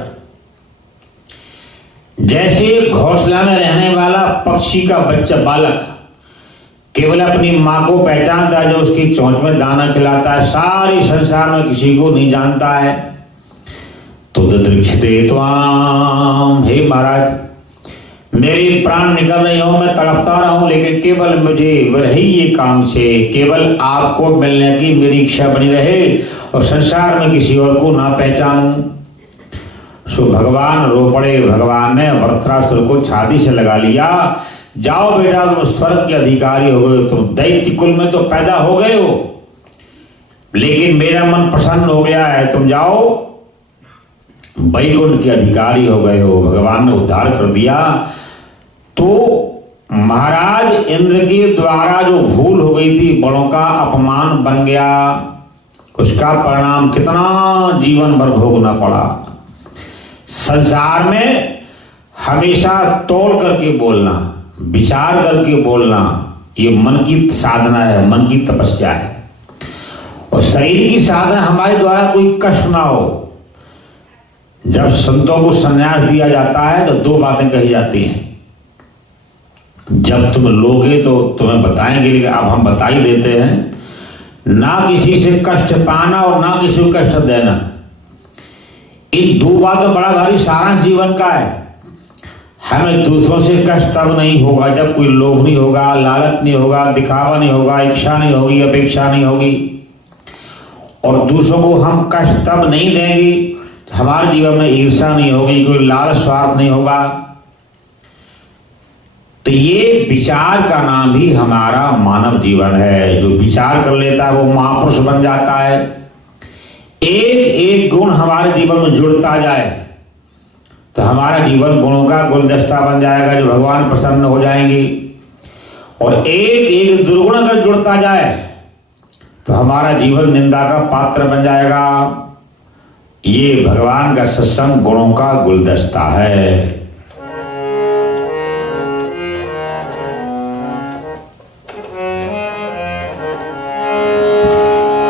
जैसे घोंसला में रहने वाला पक्षी का बच्चा बालक केवल अपनी माँ को पहचानता है जो उसकी चोंच में दाना खिलाता है, सारे संसार में किसी को नहीं जानता है। तो दिदृक्ष्यते त्वां, हे महाराज मेरे प्राण निकल रहे हो, मैं तड़पता रहा हूं, लेकिन केवल मुझे वही एकांक्षे, केवल आपको मिलने की मेरी इच्छा बनी रहे और संसार में किसी और को ना पहचानूं। सो भगवान रो पड़े। भगवान ने वृत्रासुर को छाती से लगा लिया। जाओ बेटा, तुम स्वर्ग के अधिकारी हो गए, तुम दैत्य कुल में तो पैदा हो गए हो, लेकिन मेरा मन प्रसन्न हो गया है, तुम जाओ वैकुंठ के अधिकारी हो गए हो। भगवान ने उद्धार कर दिया। तो महाराज इंद्र के द्वारा जो भूल हो गई थी, बड़ों का अपमान बन गया, उसका परिणाम कितना जीवन भर भोगना पड़ा। संसार में हमेशा तौल करके बोलना, विचार करके बोलना, ये मन की साधना है, मन की तपस्या है। और शरीर की साधना हमारे द्वारा कोई कष्ट ना हो। जब संतों को संन्यास दिया जाता है तो 2 बातें कही जाती हैं। जब तुम लोगे तो तुम्हें बताएंगे, लेकिन अब हम बता ही देते हैं, ना किसी से कष्ट पाना और ना किसी को कष्ट देना। इन 2 बातों बड़ा भारी सारांश जीवन का है। हमें दूसरों से कष्ट तब नहीं होगा जब कोई लोभ नहीं होगा, लालच नहीं होगा, दिखावा नहीं होगा, इच्छा नहीं होगी, अपेक्षा नहीं होगी। और दूसरों को हम कष्ट तब नहीं देंगे हमारे जीवन में ईर्ष्या नहीं होगी, कोई लालच स्वार्थ नहीं होगा। तो ये विचार का नाम ही हमारा मानव जीवन है। जो विचार कर लेता है वो महापुरुष बन जाता है। एक एक गुण हमारे जीवन में जुड़ता जाए तो हमारा जीवन गुणों का गुलदस्ता बन जाएगा, जो भगवान प्रसन्न हो जाएंगे। और एक एक दुर्गुण अगर जुड़ता जाए तो हमारा जीवन निंदा का पात्र बन जाएगा। ये भगवान का सत्संग गुणों का गुलदस्ता है।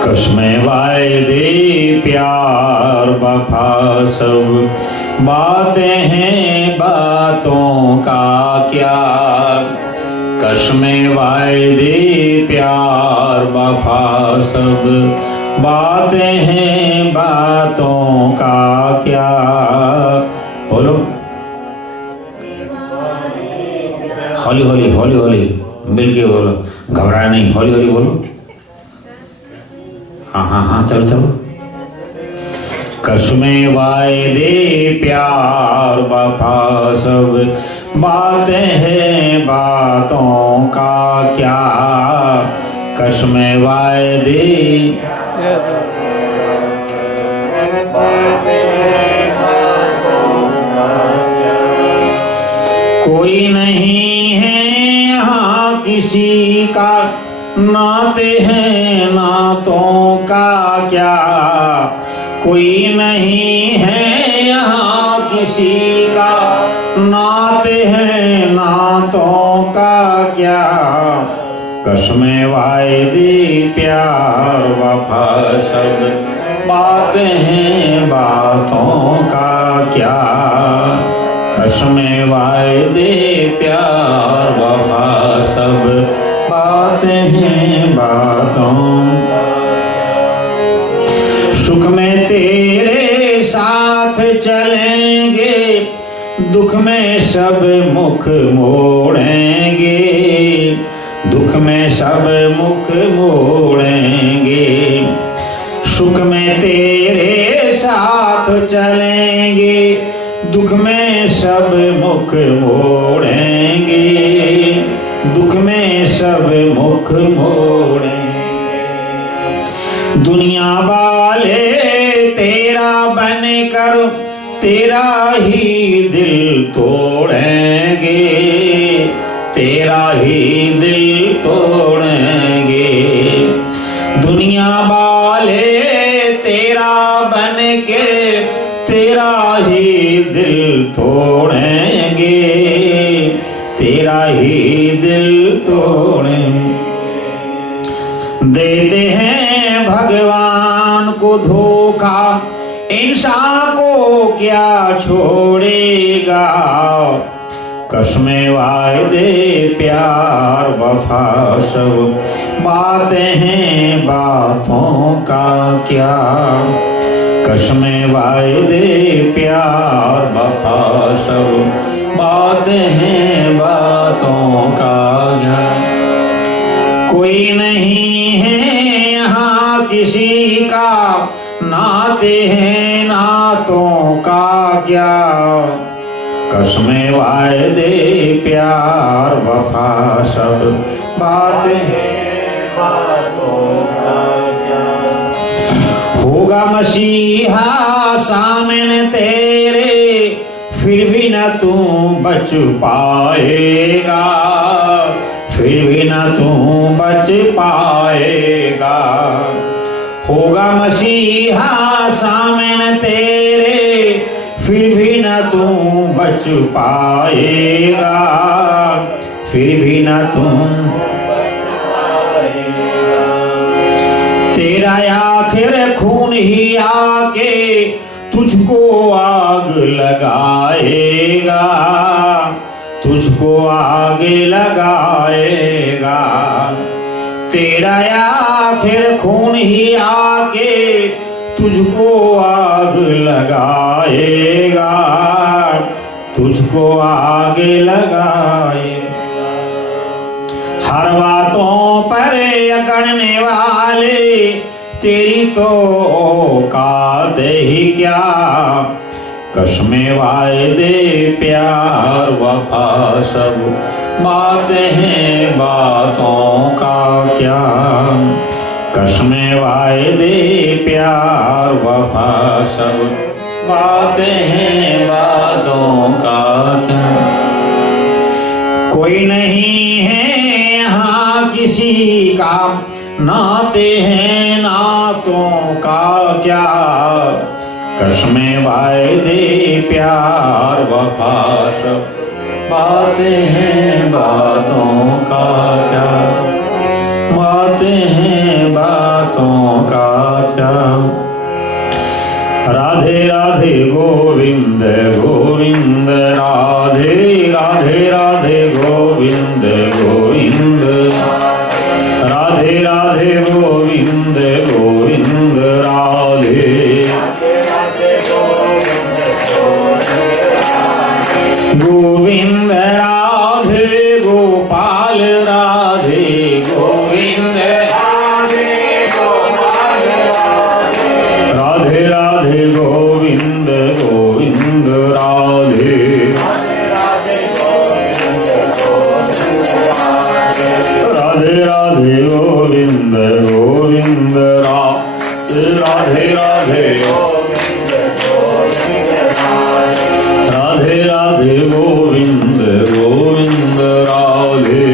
कसमें वायदे प्यार वफा सब बातें हैं बातों का क्या। कसमें वायदे प्यार वफा सब बातें हैं बातों का क्या। बोलो हौली हौली हौली हौली मिलके बोलो, घबराए नहीं, हौली हौली बोलो। हाँ हाँ हाँ चलो चलो। कसमें वायदे प्यार वफा सब बातें हैं बातों का क्या। कसमें वायदे कोई नहीं है यहाँ किसी का, नाते हैं नातों का क्या। कोई नहीं है यहाँ किसी का, नाते हैं नातों का क्या। कसमें वायदे प्यार वफा सब बातें हैं बातों का क्या। कसमें वायदे प्यार वफा सब बातें हैं बातों। सुख में तेरे साथ चलेंगे, दुख में सब मुख मोड़ेंगे। दुख में सब मुख मोड़ेंगे। सुख में तेरे साथ चलेंगे, दुख में सब मुख मोड़ेंगे। दुख में सब मुख मोड़ेंगे। दुनिया वाले तेरा बनकर तेरा ही दिल तोड़ेंगे। तेरा ही दिल तोड़ेंगे। दुनिया वाले तेरा बनके तेरा ही दिल तोड़ेंगे। तेरा ही दिल तोड़ेंगे। देते हैं भगवान को धोखा, इंसान को क्या छोड़ेगा। कसमें वायदे प्यार वफा सब बातें हैं बातों का क्या। कसमें वायदे प्यार वफा सब बातें हैं बातों का क्या। कोई नहीं है यहाँ किसी का, नाते हैं नातों का क्या। कसमें वायदे प्यार वफा सब बातें हैं बातों का क्या। होगा मसीहा सामने तेरे, फिर भी न तू बच पाएगा। फिर भी न तू बच पाएगा। होगा मसीहा सामने तेरे, फिर भी न तू बच पाएगा। फिर भी न तू बच पाएगा। तेरा आखिर खून ही आके तुझको आग लगाएगा। तुझको आग लगाएगा। तेरा आखिर खून ही आके तुझको आग लगाएगा। तुझको आग लगाएगा। हर बातों पर अकड़ने वाले तेरी तो औकात ही क्या। कसमें वायदे प्यार वफा सब बातें हैं बातों का क्या। कसमें वायदे प्यार वफा सब बातें हैं बातों का क्या। कोई नहीं है यहाँ किसी का, नाते हैं नातों का क्या। कसमें वायदे प्यार वफाश बातें हैं बातों का क्या, बातें हैं बातों का क्या। राधे राधे गोविंद गोविंद राधे राधे राधे गोविंद गोविंद राधे राधे गोविंद गोविंद राधे गोविंद राधे गोपाल राधे गोविंद राधे राधे गोविंद गोविंद राधे राधे राधे गोविंद गोविंद राधे राधे राधे राधे गोविंद गोविंद राधे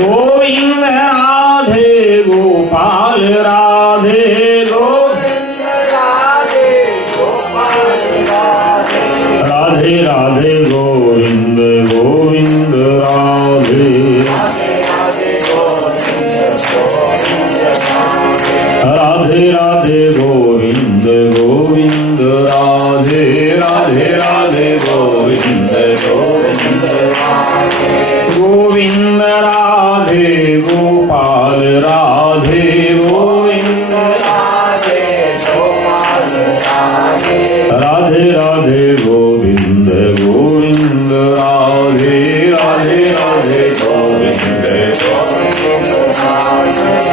गोविंद राधे गोपाल राधे राधे राधे गोविंद गोविंद राधे राधे राधे गोविंद गोविंद राधे राधे राधे गोविंद गोविंद गोविंद राधे गोपाल राधे गोविंद राधे राधे गोविंद गोविंद राधे राधे राधे गोविंद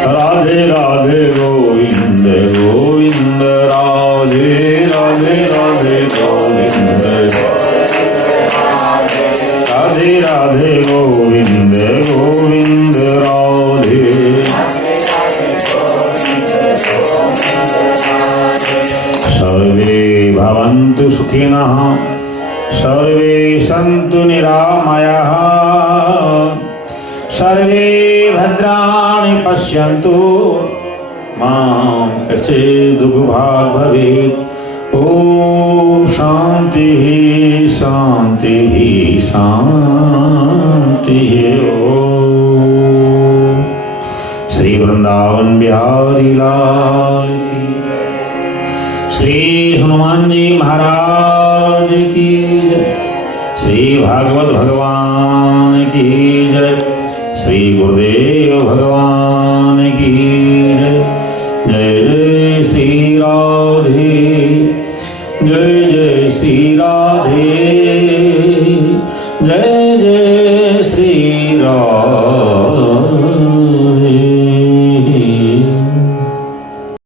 राधे राधे गोविंद गोविंद राधे राधे राधे गोविंद राधे राधे गोविंद गोविंद राधे सर्वे भवन्तु सुखिनः सर्वे सन्तु निरामयाः सर्वे भद्राणि पश्यन्तु मा कश्चित् दुःखभाग् भवेत्। ॐ शान्तिः शान्तिः शान्तिः। ॐ श्री वृंदावन बिहारी लाल की, श्री हनुमान जी महाराज की जय, श्री भागवत भगवान की जय, श्री गुरुदेव भगवान की जय। जय जय श्री राधे जय जय श्री राधे जय जय श्री राधे।